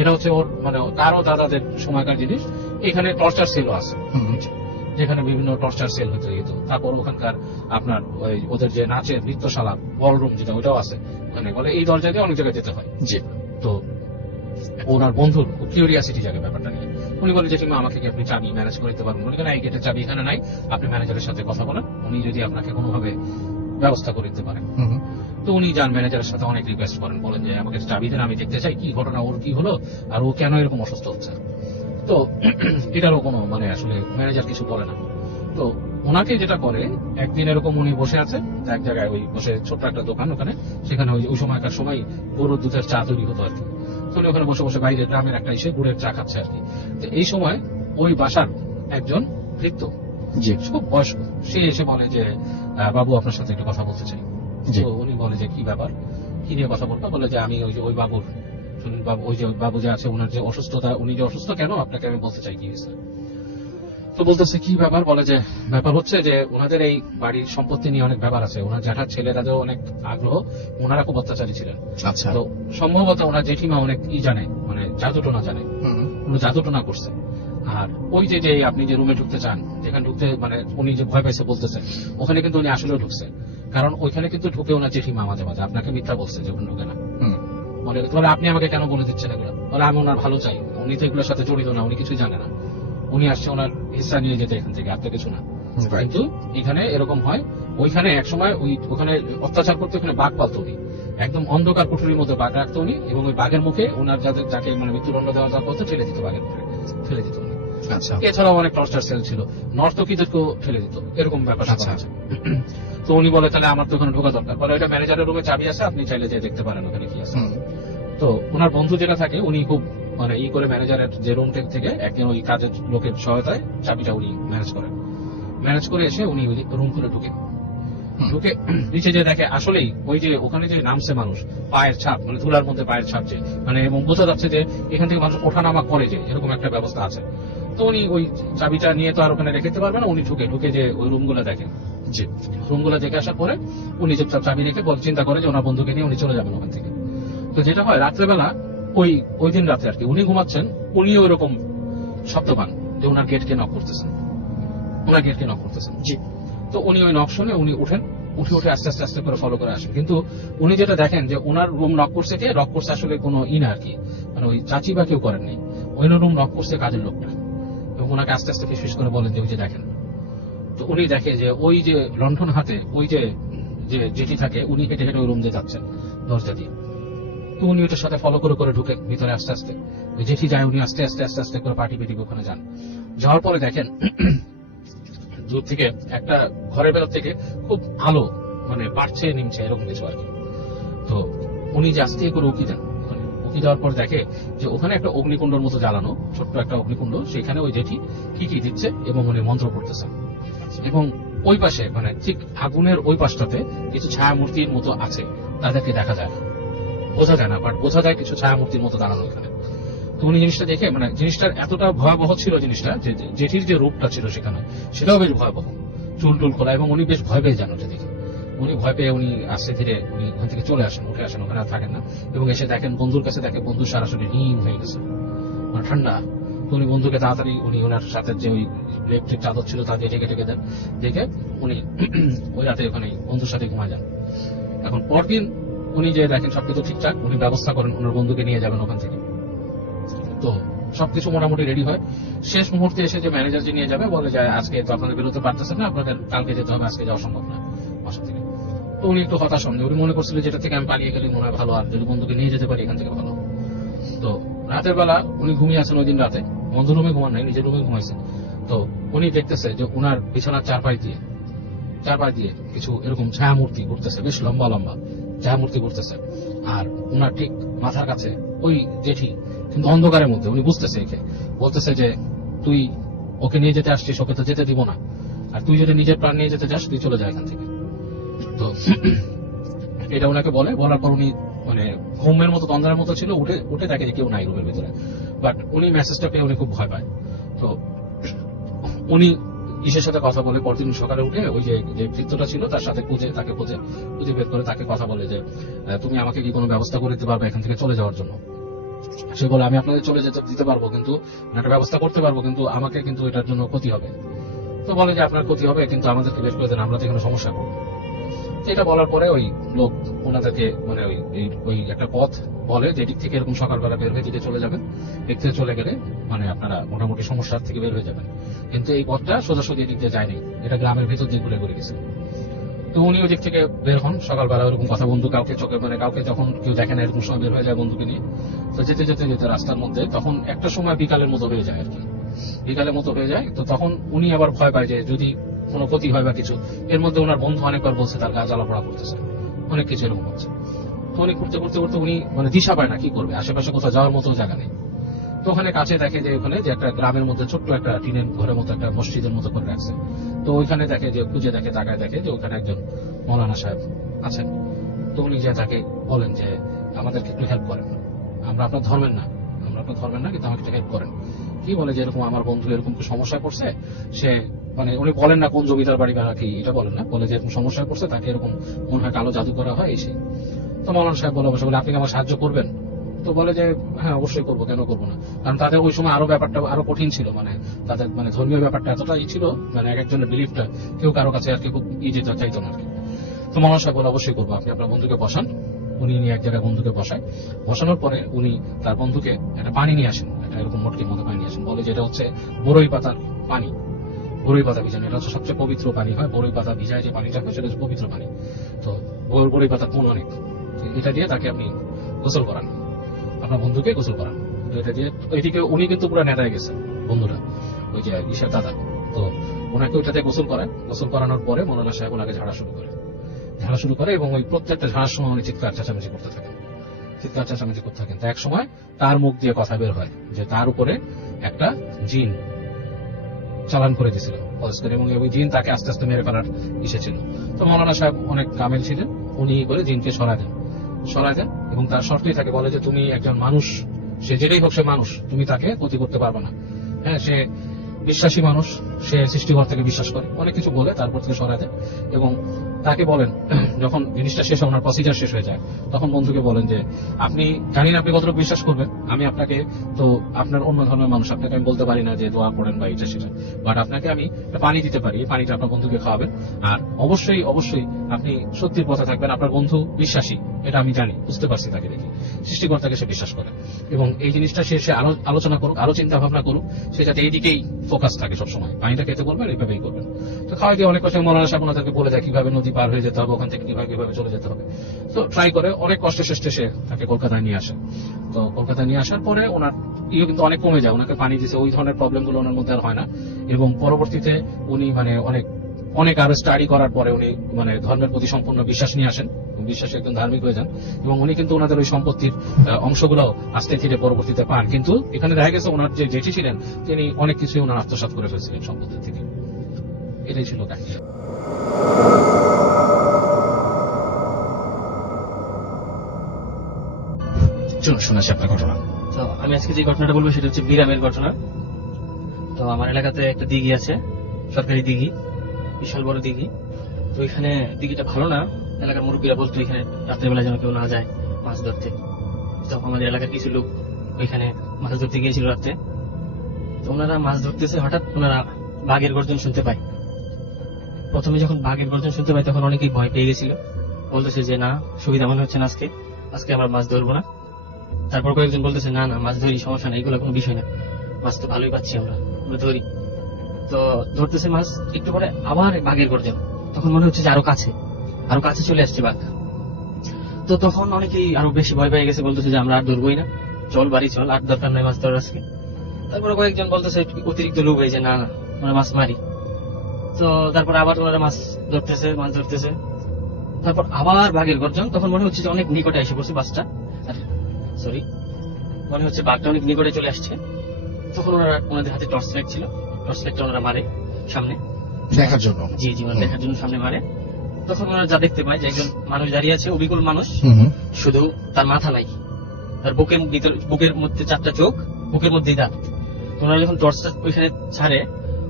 এটা হচ্ছে ওর মানে তারও দাদাদের সময়কার জিনিস, এখানে টর্চার সেলও আছে, হুম। যেখানে বিভিন্ন টর্চার সেল হতে যেত। তারপর ওখানকার আপনার ওদের যে নাচের নৃত্যশালা বলরুম যেটা, ওইটাও আছে ওখানে, বলে এই দরজা দিয়ে অনেক জায়গায় যেতে হয়। জি। তো ওনার বন্ধুর কিউরিয়াসিটি জাগে ব্যাপারটা নিয়ে, উনি বলে জেঠিমা আমাকে কি আপনি চাবি ম্যানেজ করে দিতে পারবেন, উনি না এই গেটের চাবি এখানে নাই, আপনি ম্যানেজারের সাথে কথা বলেন, উনি যদি আপনাকে কোনোভাবে ব্যবস্থা করে দিতে পারেন। হুম। তো উনি যান ম্যানেজারের সাথে অনেক রিকোয়েস্ট করেন, বলেন যে আমাকে চাবি দেন, আমি দেখতে চাই কি ঘটনা, ওর কি হলো, আর ও কেন এরকম অসুস্থ হচ্ছে। তো এটারও কোনো মানে আসলে ম্যানেজার কিছু বলে না। তো ওনাকে যেটা করে, একদিন এরকম উনি বসে আছে এক জায়গায়, ওই বসে ছোট্ট একটা দোকান ওখানে, সেখানে ওই সময়কার সময় গরুর দুধের চা তৈরি হতো আর কি। তো উনি ওখানে বসে বসে বাইরে গ্রামের একটা এসে গুড়ের চা খাচ্ছে আর কি। তো এই সময় ওই বাসার একজন বৃদ্ধ, জি। খুব বয়স্ক, সে এসে বলে যে বাবু আপনার সাথে একটু কথা বলতে চাই। জি। তো উনি বলে যে কি ব্যাপার, কি নিয়ে কথা বলবো, বলে যে আমি ওই বাবুর, শুনুন বাবু, ওই যে বাবু যে আছে ওনার যে অসুস্থতা, উনি যে অসুস্থ কেন আপনাকে আমি বলতে চাই কি হয়েছে। তো বলতেছে কি ব্যাপার, বলে যে ব্যাপার হচ্ছে যে ওনাদের এই বাড়ির সম্পত্তি নিয়ে অনেক ব্যাপার আছে, ওনার জ্যাঠার ছেলেরাও অনেক আগ্রহ, ওনারা খুব অত্যাচারী ছিলেন। আচ্ছা। তো সম্ভবত ওনার জেঠিমা অনেক জানে, মানে জাদুটোনা জানে, হুম। উনি জাদুটোনা করছে। আর ওই যে আপনি যে রুমে ঢুকতে চান, যেখানে ঢুকতে মানে উনি যে ভয় পাইছে বলতেছেন, ওখানে কিন্তু উনি আসলেও ঢুকছে, কারণ ওইখানে কিন্তু ঢুকে ওনার জেঠিমা মাঝে মাঝে আপনাকে মিথ্যা বলছে যে ওখানে ঢুকে না। হুম। বলে আপনি আমাকে কেন বলে দিচ্ছেন এগুলো, বলে আমি ওনার ভালো চাই, উনি তো এগুলোর সাথে জড়িত না, উনি কিছুই জানে না, উনি আসছে ওনার হিস্সা নিয়ে যেতে এখান থেকে, আপনার কিছু না। Right. কিন্তু এখানে এরকম হয় ওইখানে একসময় ওখানে অত্যাচার করতে ওখানে বাঘ পালতো উনি, একদম অন্ধকার কুঠুরির মধ্যে বাঘ রাখতো উনি, এবং ওই বাঘের মুখে ওনার যাকে মানে মৃত্যুদণ্ড দেওয়া যাওয়া করতো ঠেলে দিত, বাঘের মুখে ঠেলে দিত উনি। আচ্ছা এছাড়াও অনেক টর্চার সেল ছিল, নর্তকীদেরকেও ঠেলে দিত, এরকম ব্যাপার আচ্ছা। আছে। তো উনি বলে তাহলে আমার তো ওখানে ঢোকা দরকার, বলে এটা ম্যানেজারের রুমে চাবি আছে, আপনি চাইলে যেয়ে দেখতে পারেন ওখানে কি আছে। হুম, তো ওনার বন্ধু যেটা থাকে উনি খুব মানে করে ম্যানেজারের যে রুম থেকে একদিন ওই কাজের লোকের সহায়তায় চাবিটা উনি ম্যানেজ করে এসে উনি ওই রুম করে ঢুকে নিচে যে দেখে আসলেই ওই যে ওখানে যে নামছে মানুষ, পায়ের ছাপ মানে ধুলার মধ্যে পায়ের ছাপ, যে মানে এবং বোঝা যাচ্ছে যে এখান থেকে মানুষ ওঠানামা করে, যে এরকম একটা ব্যবস্থা আছে। তো উনি ওই চাবিটা নিয়ে তো আর ওখানে রেখে দিতে পারবে না, উনি ঢুকে যে ওই রুমগুলো দেখেন, জি রুমগুলো দেখে আসার পরে উনি চুপচাপ চাবি রেখে চিন্তা করে যে ওনার বন্ধুকে নিয়ে উনি চলে যাবেন ওখান থেকে। তো যেটা হয় রাত্রেবেলা ওই দিন রাতে আর কি উনি ঘুমাচ্ছেন, উনি ওই রকম শব্দ পান যে ওনার গেটকে নক করতেছেন, জি তো উনি ওই নক শুনে উনি উঠে আস্তে আস্তে করে ফলো করে আসেন। কিন্তু উনি যেটা দেখেন যে ওনার রুম নক করছে কে, নক করছে আসলে কোনো না আর কি, মানে ওই চাচি বা কেউ করেননি, ওই রুম নক করছে কাজের লোকটা, এবং ওনাকে আস্তে আস্তে ফিস করে বলেন যে ওই যে দেখেন। তো উনি দেখে যে ওই যে লণ্ঠন হাতে ওই যে জেঠি থাকে, উনি হেঁটে ওই রুম দিয়ে যাচ্ছেন দরজা দিয়ে। তো উনি ওটার সাথে ফলো করে ঢুকে ভিতরে আস্তে আস্তে ওই জেঠি যায়, উনি আস্তে আস্তে করে পাটি ওখানে যান। যাওয়ার পরে দেখেন দূর থেকে একটা ঘরের ভেতর থেকে খুব আলো মানে বাড়ছে নিমছে এরকম কিছু আর কি। তো উনি যে আস্তে করে উকি দেন, উকি দেওয়ার পর দেখে যে ওখানে একটা অগ্নিকুণ্ডের মতো জ্বালানো, ছোট্ট একটা অগ্নিকুণ্ড, সেখানে ওই জেঠি কি দিচ্ছে এবং উনি মন্ত্র পড়তেছেন। এবং ওই পাশে মানে ঠিক আগুনের ওই পাশটাতে কিছু ছায়া মূর্তির মতো আছে, তাদেরকে দেখা যায় না, বোঝা যায় না, বাট বোঝা যায় কিছু ছায়া মূর্তির মতো দাঁড়ানো এখানে। তো উনি জিনিসটা দেখে মানে জিনিসটার এতটা ভয়াবহ ছিল, জিনিসটা যে জেঠির যে রূপটা ছিল সেখানে সেটাও বেশ ভয়াবহ, চুল খোলা, এবং উনি বেশ ভয় পেয়ে যান ওটা দেখে। উনি ভয় পেয়ে উনি আস্তে ধীরে উনি ওখান থেকে চলে আসেন, উঠে আসেন, ওখানে আর থাকেন না, এবং এসে দেখেন বন্ধুর কাছে দেখে বন্ধু সরাসরি হিম হয়ে গেছে, মানে ঠান্ডা। তো উনি বন্ধুকে তাড়াতাড়ি উনি ওনার সাথে যে ওই ইলেকট্রিক চাদর ছিল তা দিয়ে ঢেকে দেন, দেখে উনি ওই রাতে ওখানে বন্ধুর সাথে ঘুমায় যান। এখন পরদিন উনি যে দেখেন সবকিছু ঠিকঠাক, উনি ব্যবস্থা করেন ওনার বন্ধুকে নিয়ে যাবেন ওখান থেকে। তো সবকিছু মোটামুটি রেডি হয়। শেষ মুহূর্তে এসে যে ম্যানেজার যে নিয়ে যাবে বলে যায় আজকে তো আপনাদের বেরোতে পারতেছেন না, আপনাদের কালকে যেতে হবে, আজকে যাওয়া সম্ভব না বাসা থেকে। তো উনি একটু হতাশ হন, উনি মনে করছিলেন যেটা থেকে আমি পালিয়ে গেলে মনে হয় ভালো, আর যদি বন্ধুকে নিয়ে যেতে পারি এখান থেকে ভালো। তো রাতের বেলা উনি ঘুমিয়ে আছেন, ওই দিন রাতে বন্ধু রুমে ঘুমান নাই, নিজের রুমে ঘুমাইছেন। তো উনি দেখতেছে যে উনার বিছানার চারপাশ দিয়ে কিছু এরকম ছায়া মূর্তি ঘুরতেছে, বেশ লম্বা ছায়া মূর্তি ঘুরতেছে। আর উনার ঠিক মাথার কাছে ওই জেঠি, কিন্তু অন্ধকারের মধ্যে উনি বুঝতেছে, একে বলতেছে যে তুই ওকে নিয়ে যেতে আসছিস, ওকে তো যেতে দিব না, আর তুই যদি নিজের প্রাণ নিয়ে যেতে চাস তুই চলে যায় এখান থেকে। তো এটা ওনাকে বলার পর উনি মানে ঘুমের মতো তন্দ্রার মতো ছিল, উঠে দেখে যে কেউ নাই রুমের ভিতরে। বাট উনি মেসেজটা পেয়ে উনি খুব ভয় পায়। তো উনি ইসের সাথে কথা বলে পরদিন সকালে উঠে ওই যে বৃত্তটা ছিল তার সাথে তাকে খুঁজে বের করে তাকে কথা বলে যে তুমি আমাকে কি কোনো ব্যবস্থা করে দিতে পারবে এখান থেকে চলে যাওয়ার জন্য। সে বলে আমি আপনাদের চলে যেতে দিতে পারবো, কিন্তু একটা ব্যবস্থা করতে পারবো, কিন্তু আমাকে কিন্তু এটার জন্য ক্ষতি হবে। তো বলে যে আপনার ক্ষতি হবে, কিন্তু আমাদেরকে বের করে দেন, আমরা তো এখানে সমস্যা করবো। এটা বলার পরে ওই লোক ওনাদেরকে মানে ওই একটা পথ বলে যে এদিক থেকে এরকম সকালবেলা বের হয়ে দিকে চলে যাবেন, এদিক থেকে চলে গেলে মানে আপনারা মোটামুটি সমস্যার থেকে বের হয়ে যাবেন। কিন্তু এই পথটা সোজাসুজি এদিক দিয়ে যায়নি, এটা গ্রামের ভেতর দিয়ে ঘুরে গেছে। তো উনি ওই দিক থেকে বের হন সকালবেলা, ওরকম কথা বন্ধু কাউকে চোখে মানে কাউকে যখন কেউ দেখে না এরকম সময় বের হয়ে যায় বন্ধুকে নিয়ে। তো যেতে রাস্তার মধ্যে তখন একটা সময় বিকালের মতো হয়ে যায় আর কি, তো তখন উনি আবার ভয় পায় যে যদি কোনো ক্ষতি হয় বা কিছু। এর মধ্যে ওনার বন্ধু অনেকবার বলছে তার গা জ্বালাপোড়া করতেছে, অনেক কিছু এরকম হচ্ছে। তো উনি করতে উনি মানে দিশা পায় না কি করবে, আশেপাশে কোথাও যাওয়ার মতো জায়গা নেই। তো ওখানে কাছে দেখে যে ওখানে যে একটা গ্রামের মধ্যে ছোট্ট একটা টিনের ঘরের মতো একটা মসজিদের মতো করে রাখছে। তো ওইখানে দেখে যে তাকায় দেখে যে ওখানে একজন মৌলানা সাহেব আছেন। তো উনি যে তাকে বলেন যে আমাদেরকে একটু হেল্প করেন, আমরা আপনার ধর্মের না, কিন্তু আমাকে একটু হেল্প করেন। কি বলে যে এরকম আমার বন্ধু এরকম সমস্যায় পড়ছে, সে মানে উনি বলেন না কোন জমিদার বাড়ি বা কি, এটা বলেন না, বলে যে এরকম সমস্যায় পড়ছে, তাকে এরকম মনে হয় কালো জাদু করা হয় এসে। তো মৌলানা সাহেব বলে আপনি আমার সাহায্য করবেন? তো বলে যে হ্যাঁ অবশ্যই করবো, কেন করবো না। কারণ তাদের ওই সময় আরো ব্যাপারটা আরো কঠিন ছিল, মানে তাদের মানে ধর্মীয় ব্যাপারটা এতটাই ছিল, মানে এক একজনের বিলিফটা কেউ কারো কাছে আর কি খুব ইজি চাইতো না আর কি। তো মৌলানা সাহেব বলে অবশ্যই করবো, আপনি আপনার বন্ধুকে বসান। উনি নিয়ে এক জায়গায় বন্ধুকে বসানোর পরে উনি তার বন্ধুকে একটা পানি নিয়ে আসেন, একটা এরকম মটকির মতো পানি নিয়ে আসেন, বলে যেটা হচ্ছে বড়ই পাতার পানি। বড়ই পাতা ভিজানো, এটা হচ্ছে সবচেয়ে পবিত্র পানি হয়। বড়ই পাতা ভিজায় যে পানিটা হয় সেটা হচ্ছে পবিত্র পানি। তো বড়ই পাতা কোন অনেক, এটা দিয়ে তাকে আপনি গোসল করান, আপনার বন্ধুকে গোসল করান। তো এটা দিয়ে এদিকে উনি কিন্তু পুরো নেড়ায় গেছে বন্ধুরা, ওই যে ঈশার দাদা। তো ওনাকে ওইটাতে গোসল করায়, গোসল করানোর পরে মৌলানা সাহেব ওনাকে ঝাড়া শুরু করে এবং ওই প্রত্যেকটা ঝাড়ার সময় উনি চিৎকার চেঁচামেচি করতে থাকেন। তো এক সময় তার মুখ দিয়ে কথা বের হয় যে তার উপরে একটা জিন চালান করে দিয়েছিল এবং ওই জিন তাকে আস্তে আস্তে মেরে ফেলার ছিল। তো মৌলানা সাহেব অনেক কামেল ছিলেন, উনি করে জিনকে সরায় দেন এবং তার শর্তেই তাকে বলে যে তুমি একজন মানুষ, সে যেটাই হোক সে মানুষ, তুমি তাকে ক্ষতি করতে পারবে না। হ্যাঁ, সে বিশ্বাসী মানুষ, সে সৃষ্টিকর থেকে বিশ্বাস করে, অনেক কিছু বলে তারপর থেকে সরায় দেন। এবং তাকে বলেন, যখন জিনিসটা শেষ হয়, ওনার প্রসিজার শেষ হয়ে যায়, তখন বন্ধুকে বলেন যে আপনি জানি না আপনি কতটুকু বিশ্বাস করবেন, আমি আপনাকে, তো আপনার অন্য ধর্মের মানুষ, আপনাকে আমি বলতে পারি না যে দোয়া পড়েন বা এটা সেটা, বাট আপনাকে আমি পানি দিতে পারি, এই পানিটা আপনার বন্ধুকে খাওয়াবেন। আর অবশ্যই অবশ্যই আপনি সত্যির পথে থাকবেন, আপনার বন্ধু বিশ্বাসী, এটা আমি জানি, বুঝতে পারছি তাকে দেখি, সৃষ্টিকর্তাকে সে বিশ্বাস করে। এবং এই জিনিসটা সে আলোচনা করুক, আরো চিন্তা ভাবনা করুক, সে যাতে এইদিকেই ফোকাস থাকে সবসময়, পানিটা খেতে করবেন এইভাবেই করবেন। তো খাওয়াই দিয়ে অনেক কথা মৌলানা সাহেব ওনাদেরকে বলে দেয় কিভাবে নদী পার হয়ে যেতে হবে, ওখান থেকে কিভাবে চলে যেতে হবে। তো ট্রাই করে অনেক কষ্টে শেষে সে তাকে কলকাতায় নিয়ে আসে। তো কলকাতায় নিয়ে আসার পরে ওনার কিন্তু অনেক কমে যায়, ওনাকে পানি দিতে ওই ধরনের প্রবলেম গুলো ওনার মধ্যে আর হয় না। এবং পরবর্তীতে উনি অনেক আরো স্টাডি করার পরে উনি ধর্মের প্রতি সম্পূর্ণ বিশ্বাস নিয়ে আসেন, বিশ্বাসে একদম ধার্মিক হয়ে যান। এবং উনি কিন্তু ওনাদের ওই সম্পত্তির অংশগুলো আস্তে ধীরে পরবর্তীতে পান। কিন্তু এখানে দেখা গেছে ওনার যে জেঠি ছিলেন তিনি অনেক কিছুই ওনার আত্মসাৎ করে ফেলছিলেন সম্পত্তির থেকে। এটাই ছিল কাহিনী। চলুন শোনাচ্ছি আপনার ঘটনা। তো আমি আজকে যে ঘটনাটা বলবো সেটা হচ্ছে বিরামের ঘটনা। তো আমার এলাকাতে একটা দিঘি আছে, সরকারি দিঘি, বিশাল বড় দিঘি। তো এখানে দিঘিটা ভালো না, এলাকার মুরব্বীরা বলতো এখানে রাত্রেবেলা যেন কেউ না যায় মাছ ধরতে। তো আমাদের এলাকার কিছু লোক ওইখানে মাছ ধরতে গিয়েছিল রাত্রে। তো ওনারা মাছ ধরতেছে, হঠাৎ ওনারা বাঘের গর্জন শুনতে পায়। প্রথমে যখন বাঘের গর্জন শুনতে পায় তখন অনেকেই ভয় পেয়ে গেছিল, বলতেছে যে না, সুবিধা মনে হচ্ছে না, আজকে আমরা মাছ ধরবো না। তারপর কয়েকজন বলতেছে না মাছ ধরি, সমস্যা নেই, এগুলো কোনো বিষয় না, মাছ তো ভালোই পাচ্ছি আমরা ধরি। তো ধরতেছে মাছ, একটু পরে আবার বাঘের গর্জন, তখন মনে হচ্ছে যে আরো কাছে চলে আসছে বাঘ। তো তখন অনেকেই আরো বেশি ভয় পেয়ে গেছে, বলতেছে যে আমরা আর ধরবোই না, চল বাড়ি চল, আর দরকার নাই মাছ ধরার আজকে। তারপরে কয়েকজন বলতেছে অতিরিক্ত লোভ হয়ে যে না আমরা মাছ মারি। তো তারপর আবার ওনারা মাছ ধরতেছে। তারপর আবার বাঘের গর্জন, তখন মনে হচ্ছে যে অনেক নিকটে এসে পড়ছে মনে হচ্ছে বাঘটা অনেক নিকটে চলে আসছে। তখন ওনাদের হাতে টর্চ লাইট ছিল, টর্চ লাইটটা ওনারা মারে সামনে দেখার জন্য, জি দেখার জন্য সামনে মারে। তখন ওনারা যা দেখতে পায় যে একজন মানুষ দাঁড়িয়ে আছে, অবিকল মানুষ, শুধু তার মাথা নাই, তার বুকের মধ্যে 4টা চোখ, বুকের মধ্যেই দাঁত। ওনারা যখন টর্চটা ওইখানে ছাড়ে,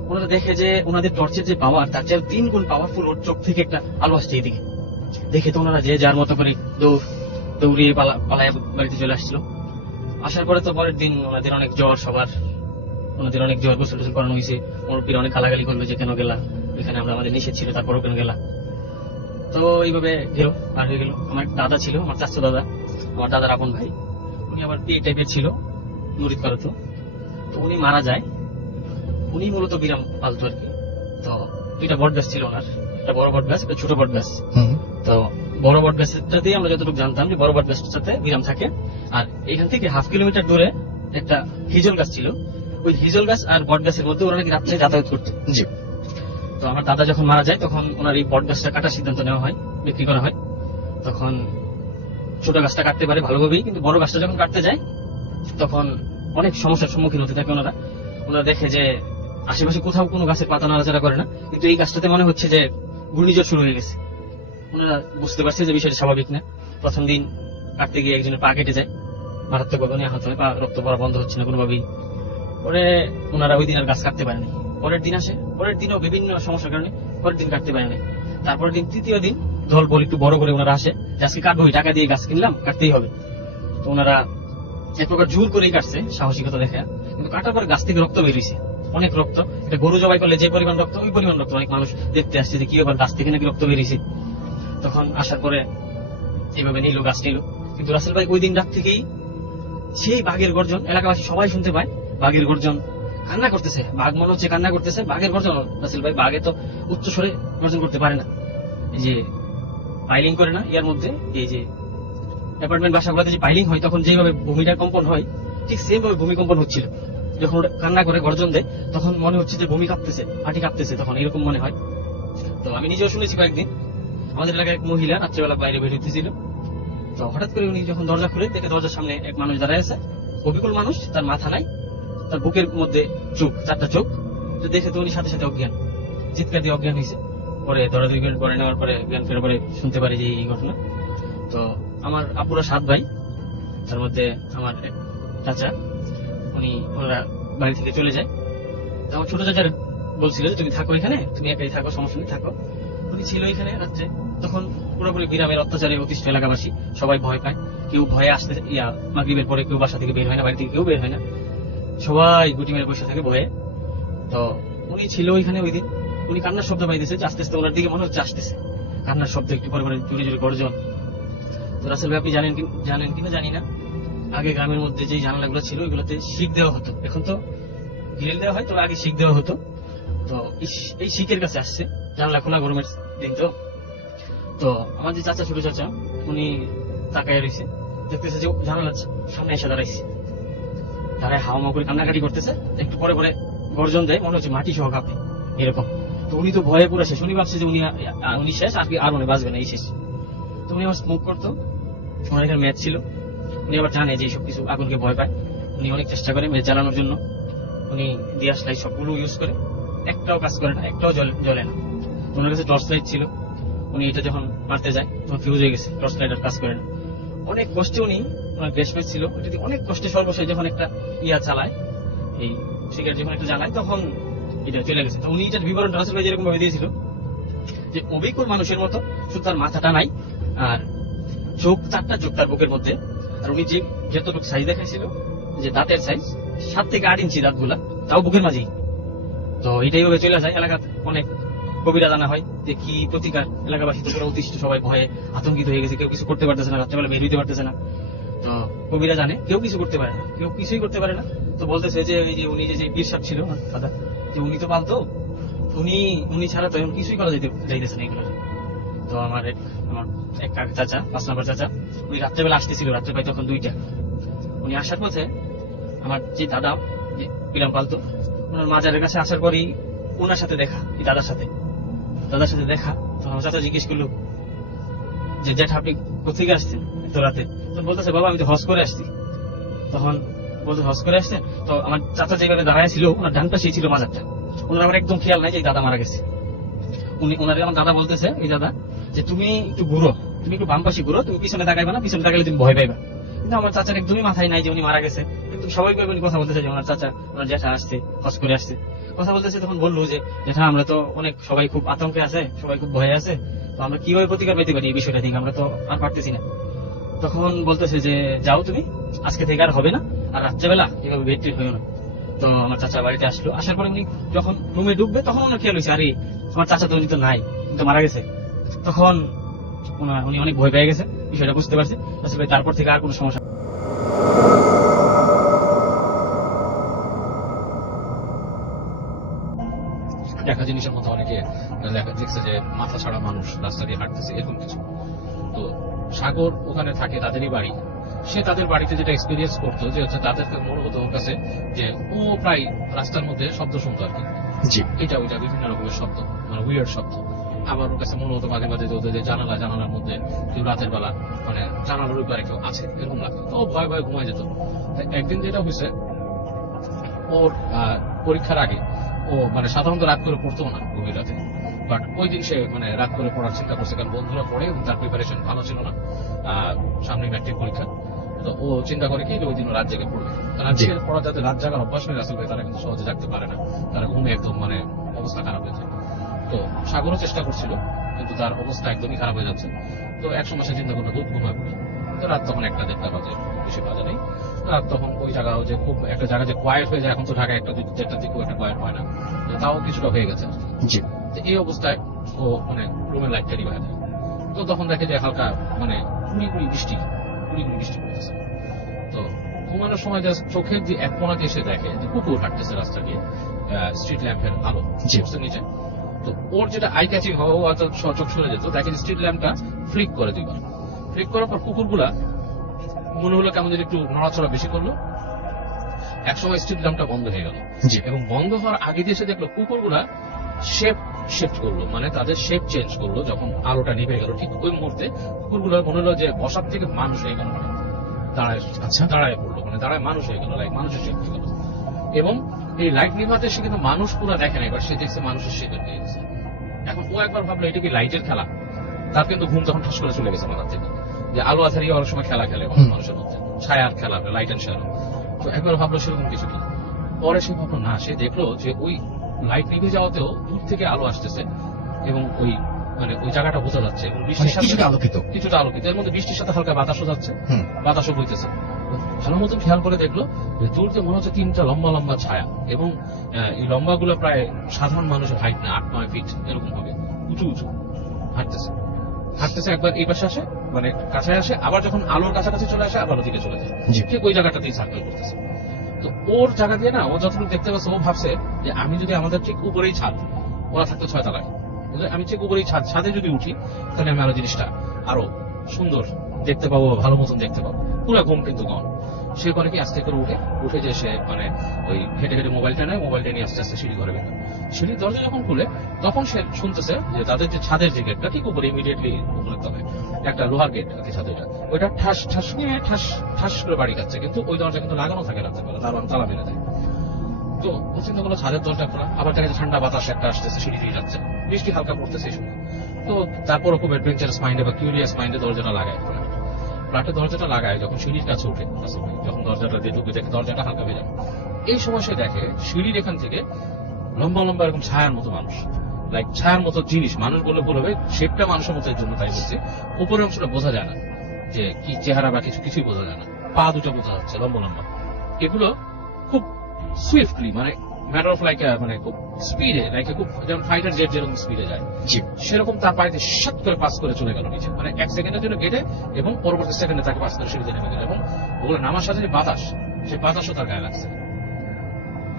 ওনারা দেখে যে ওনাদের টর্চের যে পাওয়ার তার চেয়ে 3 গুণ পাওয়ারফুল, ওর চোখ থেকে একটা আলো আসছে এইদিকে। দেখে তো ওনারা যে যার মতো করে দৌড়িয়ে পালায় বাড়িতে চলে আসছিল। আসার পরে তো পরের দিন ওনাদের অনেক জ্বর, গোসল টোসল করানো হয়েছে। মুরব্বীরা অনেক গালাগালি করলো যে কেন গেলা, এখানে আমাদের নিষেধ ছিল, তারপরও কেন গেলা। তো এইভাবে পার হয়ে গেল। আমার দাদা ছিল, আমার চাচা দাদা, আমার দাদার আপন ভাই, উনি আবার এই টাইপের ছিল, মুরিদ করাতো। তো উনি মারা যায়। উনি মূলত বিরাম পালতো আর কি। তো 2টা বট গাছ ছিল ওনার, একটা বড় বট গাছ, একটা ছোট বট গাছ। তো বড় বট গাছটাতে আমরা যতটুকু জানতাম যে বড় বট গাছটার সাথে বিরাম থাকে, আর এখান থেকে 1/2 কিলোমিটার দূরে একটা হিজল গাছ ছিল। ওই হিজল গাছ আর বট গাছের মধ্যে ওরা নাকি রাত্রে যাতায়াত করতো। জি। তো আমার দাদা যখন মারা যায় তখন ওনার এই বট গাছটা কাটার সিদ্ধান্ত নেওয়া হয়, বিক্রি করা হয়। তখন ছোট গাছটা কাটতে পারে ভালোভাবেই, কিন্তু বড় গাছটা যখন কাটতে যায় তখন অনেক সমস্যার সম্মুখীন হতে থাকে ওনারা দেখে যে আশেপাশে কোথাও কোনো গাছের পাতা নাড়াচাড়া করে না, কিন্তু এই গাছটাতে মনে হচ্ছে যে ঘূর্ণিঝড় শুরু হয়ে গেছে। ওনারা বুঝতে পারছে যে বিষয়টা স্বাভাবিক না। প্রথম দিন কাটতে গিয়ে একজনের পা কেটে যায়, মারাত্মক ভাবে আহত হয়, পা রক্ত পড়া বন্ধ হচ্ছে না কোনোভাবেই। পরে ওনারা ওই দিন আর গাছ কাটতে পারেনি। পরের দিন আসে, পরের দিনও বিভিন্ন সমস্যার কারণে পরের দিন কাটতে পারেনি। তারপরের দিন, তৃতীয় দিন দল বল একটু বড় করে ওনারা আসে যে আজকে কাটবোই, টাকা দিয়ে গাছ কিনলাম, কাটতেই হবে। তো ওনারা এক প্রকার জোর করেই কাটছে, সাহসিকতা দেখে। কিন্তু কাটার পর গাছ থেকে রক্ত বেরিয়েছে, অনেক রক্ত। এটা গরু জবাই করলে যে পরিমাণ রক্ত, ওই পরিমাণ রক্ত। অনেক মানুষ দেখতে আসছে যে কি ব্যাপার, গাছ থেকে নাকি রক্ত বেরিয়েছে। তখন আসার পরে এইভাবে নিল, গাছ নিল। কিন্তু রাসেল ভাই ওই দিন রাত থেকেই সেই বাঘের গর্জন, এলাকাবাসী সবাই শুনতে পায় বাঘের গর্জন, কান্না করতেছে, বাঘ মনে হচ্ছে কান্না করতেছে, বাঘের গর্জন। রাসেল ভাই বাঘে তো উচ্চ স্বরে গর্জন করতে পারে না, এই যে পাইলিং করে না ইয়ার মধ্যে, এই যে অ্যাপার্টমেন্ট বাসাগুলোতে যে পাইলিং হয় তখন যেভাবে ভূমিটা কম্পন হয় ঠিক সেম ভাবে ভূমিকম্পন হচ্ছিল। যখন ওটা কান্না করে গর্জন দেয় তখন মনে হচ্ছে যে ভূমি কাঁপতেছে, মাটি কাঁপতেছে, তখন এরকম মনে হয়। তো আমি নিজেও শুনেছি কয়েকদিন। আমাদের এলাকায় এক মহিলা রাত্রেবেলা বাইরে বের হইতেছিল, তো হঠাৎ করে উনি যখন দরজা খুলে দেখে দরজার সামনে এক মানুষ দাঁড়ায় আছে, অবিকল মানুষ, তার মাথা নাই, তার বুকের মধ্যে চোখ, 4টা চোখ। তো দেখে তো উনি সাথে সাথে অজ্ঞান, চিৎকার দিয়ে অজ্ঞান হয়েছে। পরে দৌড়াদৌড়ি করে নেওয়ার পরে জ্ঞান ফেরার পরে শুনতে পারি যে এই ঘটনা। তো আমার আপুরা 7 ভাই, তার মধ্যে আমার এক চাচা, ওনারা বাড়ি থেকে চলে যায়। তো আমার ছোট চাচার বলছিল যে তুমি থাকো এখানে, তুমি একাই থাকো, সমস্যা নেই, থাকো। উনি ছিল এখানে রাত্রে। তখন পুরোপুরি গ্রামের অত্যাচারে অতিষ্ঠ এলাকাবাসী, সবাই ভয় পায়, কেউ ভয়ে আসতে মাগরিবের পরে কেউ বাসা থেকে বের হয় না, বাড়ি থেকে কেউ বের হয় না, সবাই গুটি মেরে বসে থাকে ভয়ে। তো উনি ছিল ওইখানে ওই দিন। উনি কান্নার শব্দ পাইতেছে, যে আস্তে আস্তে ওনার দিকে মনে হচ্ছে আসতেছে কান্নার শব্দ, একটু পরে পরে জোরে জোরে গর্জন। তো রাসেল ভাই আপনি জানেন কিনা জানি না, আগে গ্রামের মধ্যে যে জানালাগুলো ছিল ওইগুলোতে শিক দেওয়া হতো, এখন তো গ্রিল দেওয়া হয়, তো আগে শিক দেওয়া হতো। তো এই শিকের কাছে আসছে, জানলা খোলা, গরমের দিন তো। তো আমার যে চাচা, ছোট চাচা, উনি তাকায় রয়েছে, দেখতেছে যে জানালার সামনে এসে দাঁড়াইছে, দাঁড়ায় হাওয়া মাও করে কান্নাকাটি করতেছে। একটু পরে পরে গর্জন দেয়, মনে হচ্ছে মাটি সহ কাঁপে এরকম। তো উনি তো ভয়ে পুরো শেষ, উনি ভাবছে যে উনি শেষ, আর মনে বাঁচবে না, এই শেষ। তো উনি আবার স্মোক করতো, ওনার এখানে ম্যাচ ছিল। উনি আবার জানে যে এইসব কিছু আগুনকে ভয় পায়। উনি অনেক চেষ্টা করে ম্যাচ জ্বালানোর জন্য, উনি দিয়াস লাইট সবগুলো ইউজ করে, একটাও কাজ করে না, একটাও জ্বলে না। ওনার কাছে টর্চ লাইট ছিল, উনি এটা যখন মারতে যায় তখন ফিউজ হয়ে গেছে, টর্চ লাইট আর কাজ করে না। অনেক কষ্টে উনি, ওনার গ্যাস ম্যাচ ছিল, ওটা দিয়ে অনেক কষ্টে সর্বশেষ যখন একটা চালায়, এই সিগারেট যখন একটা জ্বালায়, তখন এটা চলে গেছে। তো উনি এটার বিবরণ রাসেল ভাই যেরকম ভাবে দিয়েছিল যে অবিকল মানুষের মতো, শুধু তার মাথাটা নাই আর চোখ, 4টা চোখ তার বুকের মধ্যে। আর উনি যতটুকু সাইজ দেখাইছিল, যে দাঁতের সাইজ 7 থেকে 8 ইঞ্চি দাঁতগুলা, তাও বুকের মাঝেই। তো এটাই ভাবে চলে যায়। এলাকাতে অনেক কবিরা জানা হয় যে কি প্রতিকার, এলাকাবাসী তো পুরো অতিষ্ঠ, সবাই ভয়ে আতঙ্কিত হয়ে গেছে, কেউ কিছু করতে পারতেছে না, রাত্রেবেলা বের হইতে পারতেছে না। তো কবিরা জানে কেউ কিছু করতে পারে না, কেউ কিছুই করতে পারে না। তো বলতেছে যে এই যে উনি যে পীর সাহেব ছিল দাদা, যে উনি তো পালতো, উনি ছাড়া তো এখন কিছুই করা যাইতেছে না এগুলো। তো আমার এক চাচা, 5 নম্বর চাচা, উনি রাত্রেবেলা আসতেছিল, রাত্রে প্রায় তখন 2টা। উনি আসার পথে আমার যে দাদা, যে পিরাম পালতো, ওনার মাজারের কাছে আসার পরই ওনার সাথে দেখা, এই দাদার সাথে দেখা। তো আমার চাচা জিজ্ঞেস করলো যে জ্যাঠা আপনি কোথেকে আসছেন এত রাতে? তো বলতেছে বাবা আমি তো হজ করে আসছি। তখন বলতে হজ করে আসছেন? তো আমার চাচা যেভাবে দাঁড়ায় ছিল, ওনার ডান পাশেই ছিল মাজারটা। ওনার আবার একদম খেয়াল নাই যে দাদা মারা গেছে। ওনারে আমার দাদা বলতেছে, এই দাদা, যে তুমি একটু ঘুরো, তুমি একটু বাম পাশে ঘুরো, তুমি পিছনে তাকাইবা না, পিছনে তাকাইলে তুমি ভয় পাইবা। কিন্তু আমার চাচার একদমই মাথায় নাই যে উনি মারা গেছে। কিন্তু সবাই কথা বলতেছে যে ওনার চাচা, ওনার জ্যাঠা আসছে, হজ করে আসছে, কথা বলতেছে। তখন বললো যে জ্যাঠা আমরা তো সবাই খুব আতঙ্কে আছে, সবাই খুব ভয়ে আছে, তো আমরা কিভাবে প্রতিকার পেতে পারি এই বিষয়টা থেকে, আমরা তো আর পারতেছি না। তখন বলতেছে যে যাও তুমি, আজকে থেকে আর হবে না, আর রাত্রেবেলা এভাবে বেডট্রিট হইও না। তো আমার চাচা বাড়িতে আসলো, আসার পরে উনি যখন রুমে ঢুকবে তখন ওনার খেয়াল হয়েছে, আরে আমার চাচা তো উনি তো নাই, তো মারা গেছে। তখন উনি অনেক ভয় পেয়ে গেছে, বিষয়টা বুঝতে পারছে। আসলে তারপর থেকে আর কোনো সমস্যা। দেখা জিনিসের মতো অনেকে দেখছে যে মাথা ছাড়া মানুষ রাস্তা দিয়ে হাঁটতেছে, এরকম কিছু। তো সাগর ওখানে থাকে, তাদেরই বাড়ি। সে তাদের বাড়িতে যেটা এক্সপিরিয়েন্স করতো, যে হচ্ছে তাদেরকে মনে হতো ওর কাছে যে ও প্রায় রাস্তার মধ্যে শব্দ শুনতো আর কি, এটা ওইটা বিভিন্ন রকমের শব্দ, মানে উইয়ার্ড শব্দ। আবার ওর কাছে মনে হতো মাঝে মাঝে যে জানালার মধ্যে কেউ রাতের বেলা, মানে জানালার ওই পারে কেউ আছে, এরকম লাগতো। তো ও ভয় ভয় ঘুমায় যেত। একদিন যেটা হয়েছে, ওর পরীক্ষার আগে ও মানে সাধারণত রাত করে পড়তো না গভীর রাতে, বাট ওই দিন সে মানে রাত করে পড়ার চিন্তা করছে, কারণ বন্ধুরা পড়ে এবং তার প্রিপারেশন ভালো ছিল না, সামনে ম্যাট্রিক পরীক্ষা। তো ও চিন্তা করে কি ওই দিন রাত জেগে পড়বে। রাত জেগে পড়া যাতে রাত জাগার অভ্যাস নেই রাসেল ভাই, তারা কিন্তু সহজে জাগতে পারে না, তারা ঘুমে একদম মানে অবস্থা খারাপ হয়ে যায়। তো সাগরও চেষ্টা করছিল, কিন্তু তার অবস্থা একদমই খারাপ হয়ে যাচ্ছে। তো এক সময় সে চিন্তা করলো দুধ ঘুমায় পড়ি। তো রাত তখন 1টা-1.5টা বাজে, বেশি বাজে নেই। রাত তখন ওই জায়গাও যে খুব একটা জায়গা যে কোয়াইট হয়ে যায়, এখন তো ঢাকা 1টা-2টার দিকে একটা কোয়াইট হয় না, তাও কিছুটা হয়ে গেছে। এই অবস্থায় ও মানে রুমের লাইটটা নিভায় দেয়। তো তখন দেখে যে হালকা মানে কুড়ি বৃষ্টি পড়তেছে। তো ঘুমানোর সময় জাস্ট চোখের যে এক কোণাতে এসে দেখে যে কুকুর হাঁটতেছে রাস্তা দিয়ে স্ট্রিট ল্যাম্পের আলো জি। বুঝতে নিচে। তো ওর যেটা আই ক্যাচিং হওয়া ও হয়তো চোখ সরে যেত, দেখে স্ট্রিট ল্যাম্পটা ফ্লিক করে দিবার, ফ্লিক করার পর কুকুরগুলা মনে হলো কেমন যেন একটু নড়াচড়া বেশি করলো। একসময় স্ট্রিট ল্যাম্পটা বন্ধ হয়ে গেল জি। এবং বন্ধ হওয়ার আগে দিয়ে এসে দেখলো কুকুরগুলা শেপ শিফট করলো, মানে তাদের শেপ চেঞ্জ করলো। যখন আলোটা নিভে গেল ঠিক ওই মুহূর্তে কুকুরগুলো মনে হলো যে বসার থেকে মানুষ হয়ে গেল, মানে দাঁড়ায় আচ্ছা। দাঁড়ায় পড়লো, মানে দাঁড়ায় মানুষ হয়ে গেল, লাইক মানুষের শেপ হয়ে গেল। এবং এই লাইট নিভাতে সে কিন্তু মানুষ পুরো দেখে না, এবার সে দেখছে মানুষের শেপের হয়ে গেছে। এখন ও একবার ভাবলো এটা কি লাইটের খেলা, তার কিন্তু ঘুম তখন ঠাস করে চলে গেছে মাথার থেকে, যে আলো আধারিয়ে অনেক সময় খেলা খেলে মানুষের মধ্যে, ছায়ার খেলা, লাইট এন্ড শ্যাডো। তো একবার ভাবলো সেরকম কিছু কি, পরে সে ভাবলো না, সে দেখলো যে ওই লাইট নিভে যাওয়াতেও দূর থেকে আলো আসতেছে এবং ওই মানে ওই জায়গাটা বোঝা যাচ্ছে এবং বৃষ্টির সাথে কিছুটা আলোকিত। কিছুটা আলোকিত, এর মধ্যে বৃষ্টির সাথে হালকা বাতাসও যাচ্ছে, হুম। বাতাসও বইতেছে। ভালো মতন খেয়াল করে দেখলো যে দূরতে মনে হচ্ছে 3টা লম্বা লম্বা ছায়া এবং এই লম্বা গুলো প্রায় সাধারণ মানুষের হাইট না, 8-9 ফিট এরকম হবে, উঁচু উঁচু হাঁটতেছে হাঁটতেছে। একবার এই পাশে আসে, মানে কাছে আসে, আবার যখন আলোর কাছাকাছি চলে আসে আবার ওদিকে চলে যায়, জি। ঠিক ওই জায়গাটাতেই সার্কেল করতেছে। তো ওর জায়গা দিয়ে না, ও যতটুকু দেখতে পাচ্ছে, ও ভাবছে যে আমি যদি আমাদের ঠিক উপরেই ছাদ, ওরা থাকতো 6 তলায়, কিন্তু আমি ঠিক উপরেই ছাদে যদি উঠি তাহলে আমি আরো জিনিসটা আরো সুন্দর দেখতে পাবো, ভালো মতন দেখতে পাবো। পুরো ঘুম কিন্তু গন। সে করে কি আস্তে করে উঠে যে সে মানে ওই হেঁটে হেঁটে মোবাইলটা নেয়, মোবাইলটা নিয়ে আস্তে আস্তে সিঁড়ি ঘরে বের হয়। সিঁড়ির দরজা যখন খুলে তখন সে শুনতেছে যে তাদের যে ছাদের যে গেটটা ঠিক উপরে ইমিডিয়েটলি উপরে তবে একটা লোহার গেট আর কি ছাদের, ওইটা ঠাস ঠাস নিয়ে ঠাস ঠাস করে বাড়ি খাচ্ছে, কিন্তু ওই দরজা কিন্তু লাগানো থাকে রাতে বেলা, তালা মেরে দেয়। তো ও চিন্তা করলো ছাদের দরজা খোলা, আবার দেখা যাচ্ছে ঠান্ডা বাতাস একটা আসতেছে, সিঁড়ি দিয়ে যাচ্ছে, বৃষ্টি হালকা পড়তেছে এই সময়। তো তারপর খুব অ্যাডভেঞ্চারাস মাইন্ডে বা কিউরিয়াস মাইন্ডে দরজাটা লাগায়, ফ্ল্যাটের দরজাটা লাগায়। যখন সিঁড়ির কাছে উঠে রাসেল ভাই, যখন দরজাটা দিয়ে ঢুকে দেখে দরজাটা হালকা ভেজা, এই সময় সে দেখে সিঁড়ির এখান থেকে লম্বা লম্বা এরকম ছায়ার মতো মানুষ, লাইক ছায়ার মতো জিনিস, মানুষ বলে ভুল হবে, শেপটা মানুষের মতো এর জন্য তাই বলছি, উপরের অংশটা বোঝা যায় না যে কি চেহারা বা কিছুই বোঝা যায় না, পা দুটো বোঝা যাচ্ছে লম্বা লম্বা। এগুলো খুব সুইফটলি, মানে ম্যাটার অফ লাইক মানে খুব স্পিডে, লাইক খুব যেমন ফাইটার জেট যেরকম স্পিডে যায় জি। সেরকম তার পায়েতে সাত করে পাস করে চলে গেল নিচে, মানে 1 সেকেন্ডের জন্য গেটে এবং পরবর্তী সেকেন্ডে তাকে পাস করে সিঁড়িতে নেমে গেল। এবং ওগুলো নামার সাথে যে বাতাস, সে বাতাসও তার গায়ে লাগছে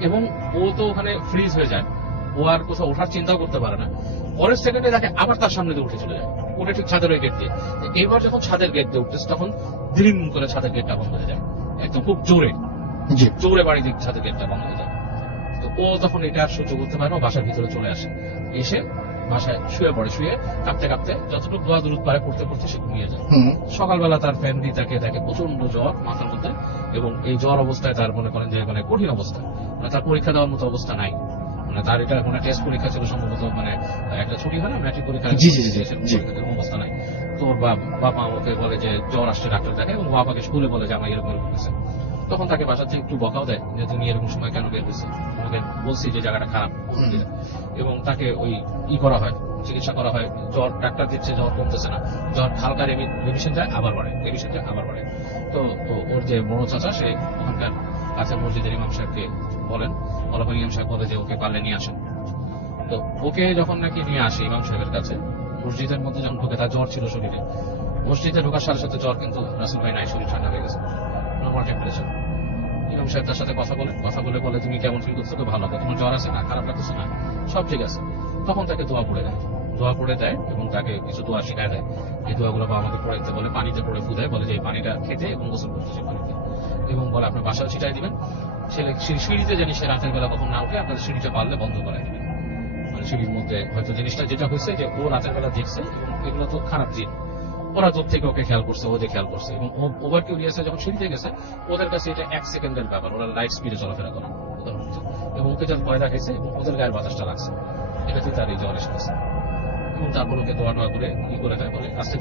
এবং ও তো ওখানে ফ্রিজ হয়ে যায়, ও আর কোথাও ওঠার চিন্তাও করতে পারে না। পরের সেকেন্ডে তাকে আবার তার সামনে দিয়ে উঠে চলে যায়, উঠে ঠিক ছাদের ওই গেট দিয়ে। এবার যখন ছাদের গেট দিয়ে উঠতেছে তখন দিন করে ছাদের গেটটা বন্ধ হয়ে যায়, একদম খুব জোরে জি। জোরে বাড়ি দিক ছাদের গেটটা বন্ধ হয়ে যায়। তো ও তখন এটা আর সহ্য করতে পারে না, ও বাসার ভিতরে চলে আসে, এসে বাসায় শুয়ে পড়ে, শুয়ে কাঁপতে কাঁপতে যতটুকু দোয়া দূরত পারে পড়তে পড়তে সে ঘুমিয়ে যায়। হুম। সকালবেলা তার ফ্যামিলি তাকে দেখে প্রচন্ড জ্বর মাথার মধ্যে, এবং এই জ্বর অবস্থায় তার মনে করেন যে মানে কঠিন অবস্থা, মানে তার পরীক্ষা দেওয়ার মতো অবস্থা নাই, মানে তার এটা কোনো টেস্ট পরীক্ষা ছিল সম্ভবত, মানে একটা ছুটি হয় না ম্যাট্রিক পরীক্ষা, জি, জি, জি, সেরকম জি। পরীক্ষা, এরকম অবস্থা নাই। তো ওর বাবা ওকে বলে যে জ্বর আসছে, ডাক্তার দেখে, এবং বাবাকে স্কুলে বলে যে আমার এরকম এরকম হয়েছে। তখন তাকে বাসার থেকে একটু বকাও দেয় যে তুমি এরকম সময় কেন বের হয়েছে, তোমাকে বলছি যে জায়গাটা খারাপ, এবং তাকে ওই করা হয়, চিকিৎসা করা হয়, জ্বর ডাক্তার দিচ্ছে, জ্বর কমতেছে না, জ্বর হালকা রেমিশন যায় আবার বাড়ে, রেমিশন যায় আবার বাড়ে। তো ওর যে বড় চাচা, সে ওখানকার কাছের মসজিদের ইমাম সাহেবকে বলেন, বলাপন ইমাম সাহেব বলে যে ওকে পারলে নিয়ে আসেন। তো ওকে যখন নাকি নিয়ে আসে ইমাম সাহেবের কাছে, মসজিদের মধ্যে যখন ঢোকে, তার জ্বর ছিল শরীরে, মসজিদে ঢোকার সাথে সাথে জ্বর, কিন্তু রাসেল ভাই নাই, শরীর ঠান্ডা হয়ে গেছে, নর্মাল টেম্পারেচার। ইমাম সাহেব তার সাথে কথা বলে তুমি কেমন ফিল করছো, ভালো লাগে, তোমার জ্বর আছে না, খারাপ লাগতেছে না, সব ঠিক আছে। তখন তাকে দোয়া পড়ে দেয় এবং তাকে কিছু দোয়া শিখায় দেয়। এই দোয়াগুলো আমাকে পড়াইতে বলে, পানিতে পড়ে ফু দেয়, বলে যে এই পানিটা খেতে এবং গোসল করতে সেই পানিতে, এবং বলে আপনার বাসায় ছিটাই দিবেন, ছেলে সিঁড়িতে জানি সে রাতের বেলা কখন না উঠে আপনাদের সিঁড়িটা পারলে বন্ধ করাই দিবেন। মানে সিঁড়ির মধ্যে হয়তো জিনিসটা যেটা হয়েছে যে ও রাতের বেলা দেখছে, এবং এগুলো তো খারাপ জিন, ওরা দূর থেকে ওকে খেয়াল করছে, ওদের খেয়াল করছে, এবং ওভার কিউরিয়াসে যখন সিঁড়িতে গেছে, ওদের কাছে এটা 1 সেকেন্ডের ব্যাপার, ওরা লাইট স্পিডে চলাফেরা করে এবং ওকে যখন ভয় দেখাইছে এবং ওদের গায়ের বাতাসটা লাগছে, এটাতে তার এই জ্বর এসেছে। এবং তারপর ওকে দোয়া করে করে দেয়, বলে আস্তে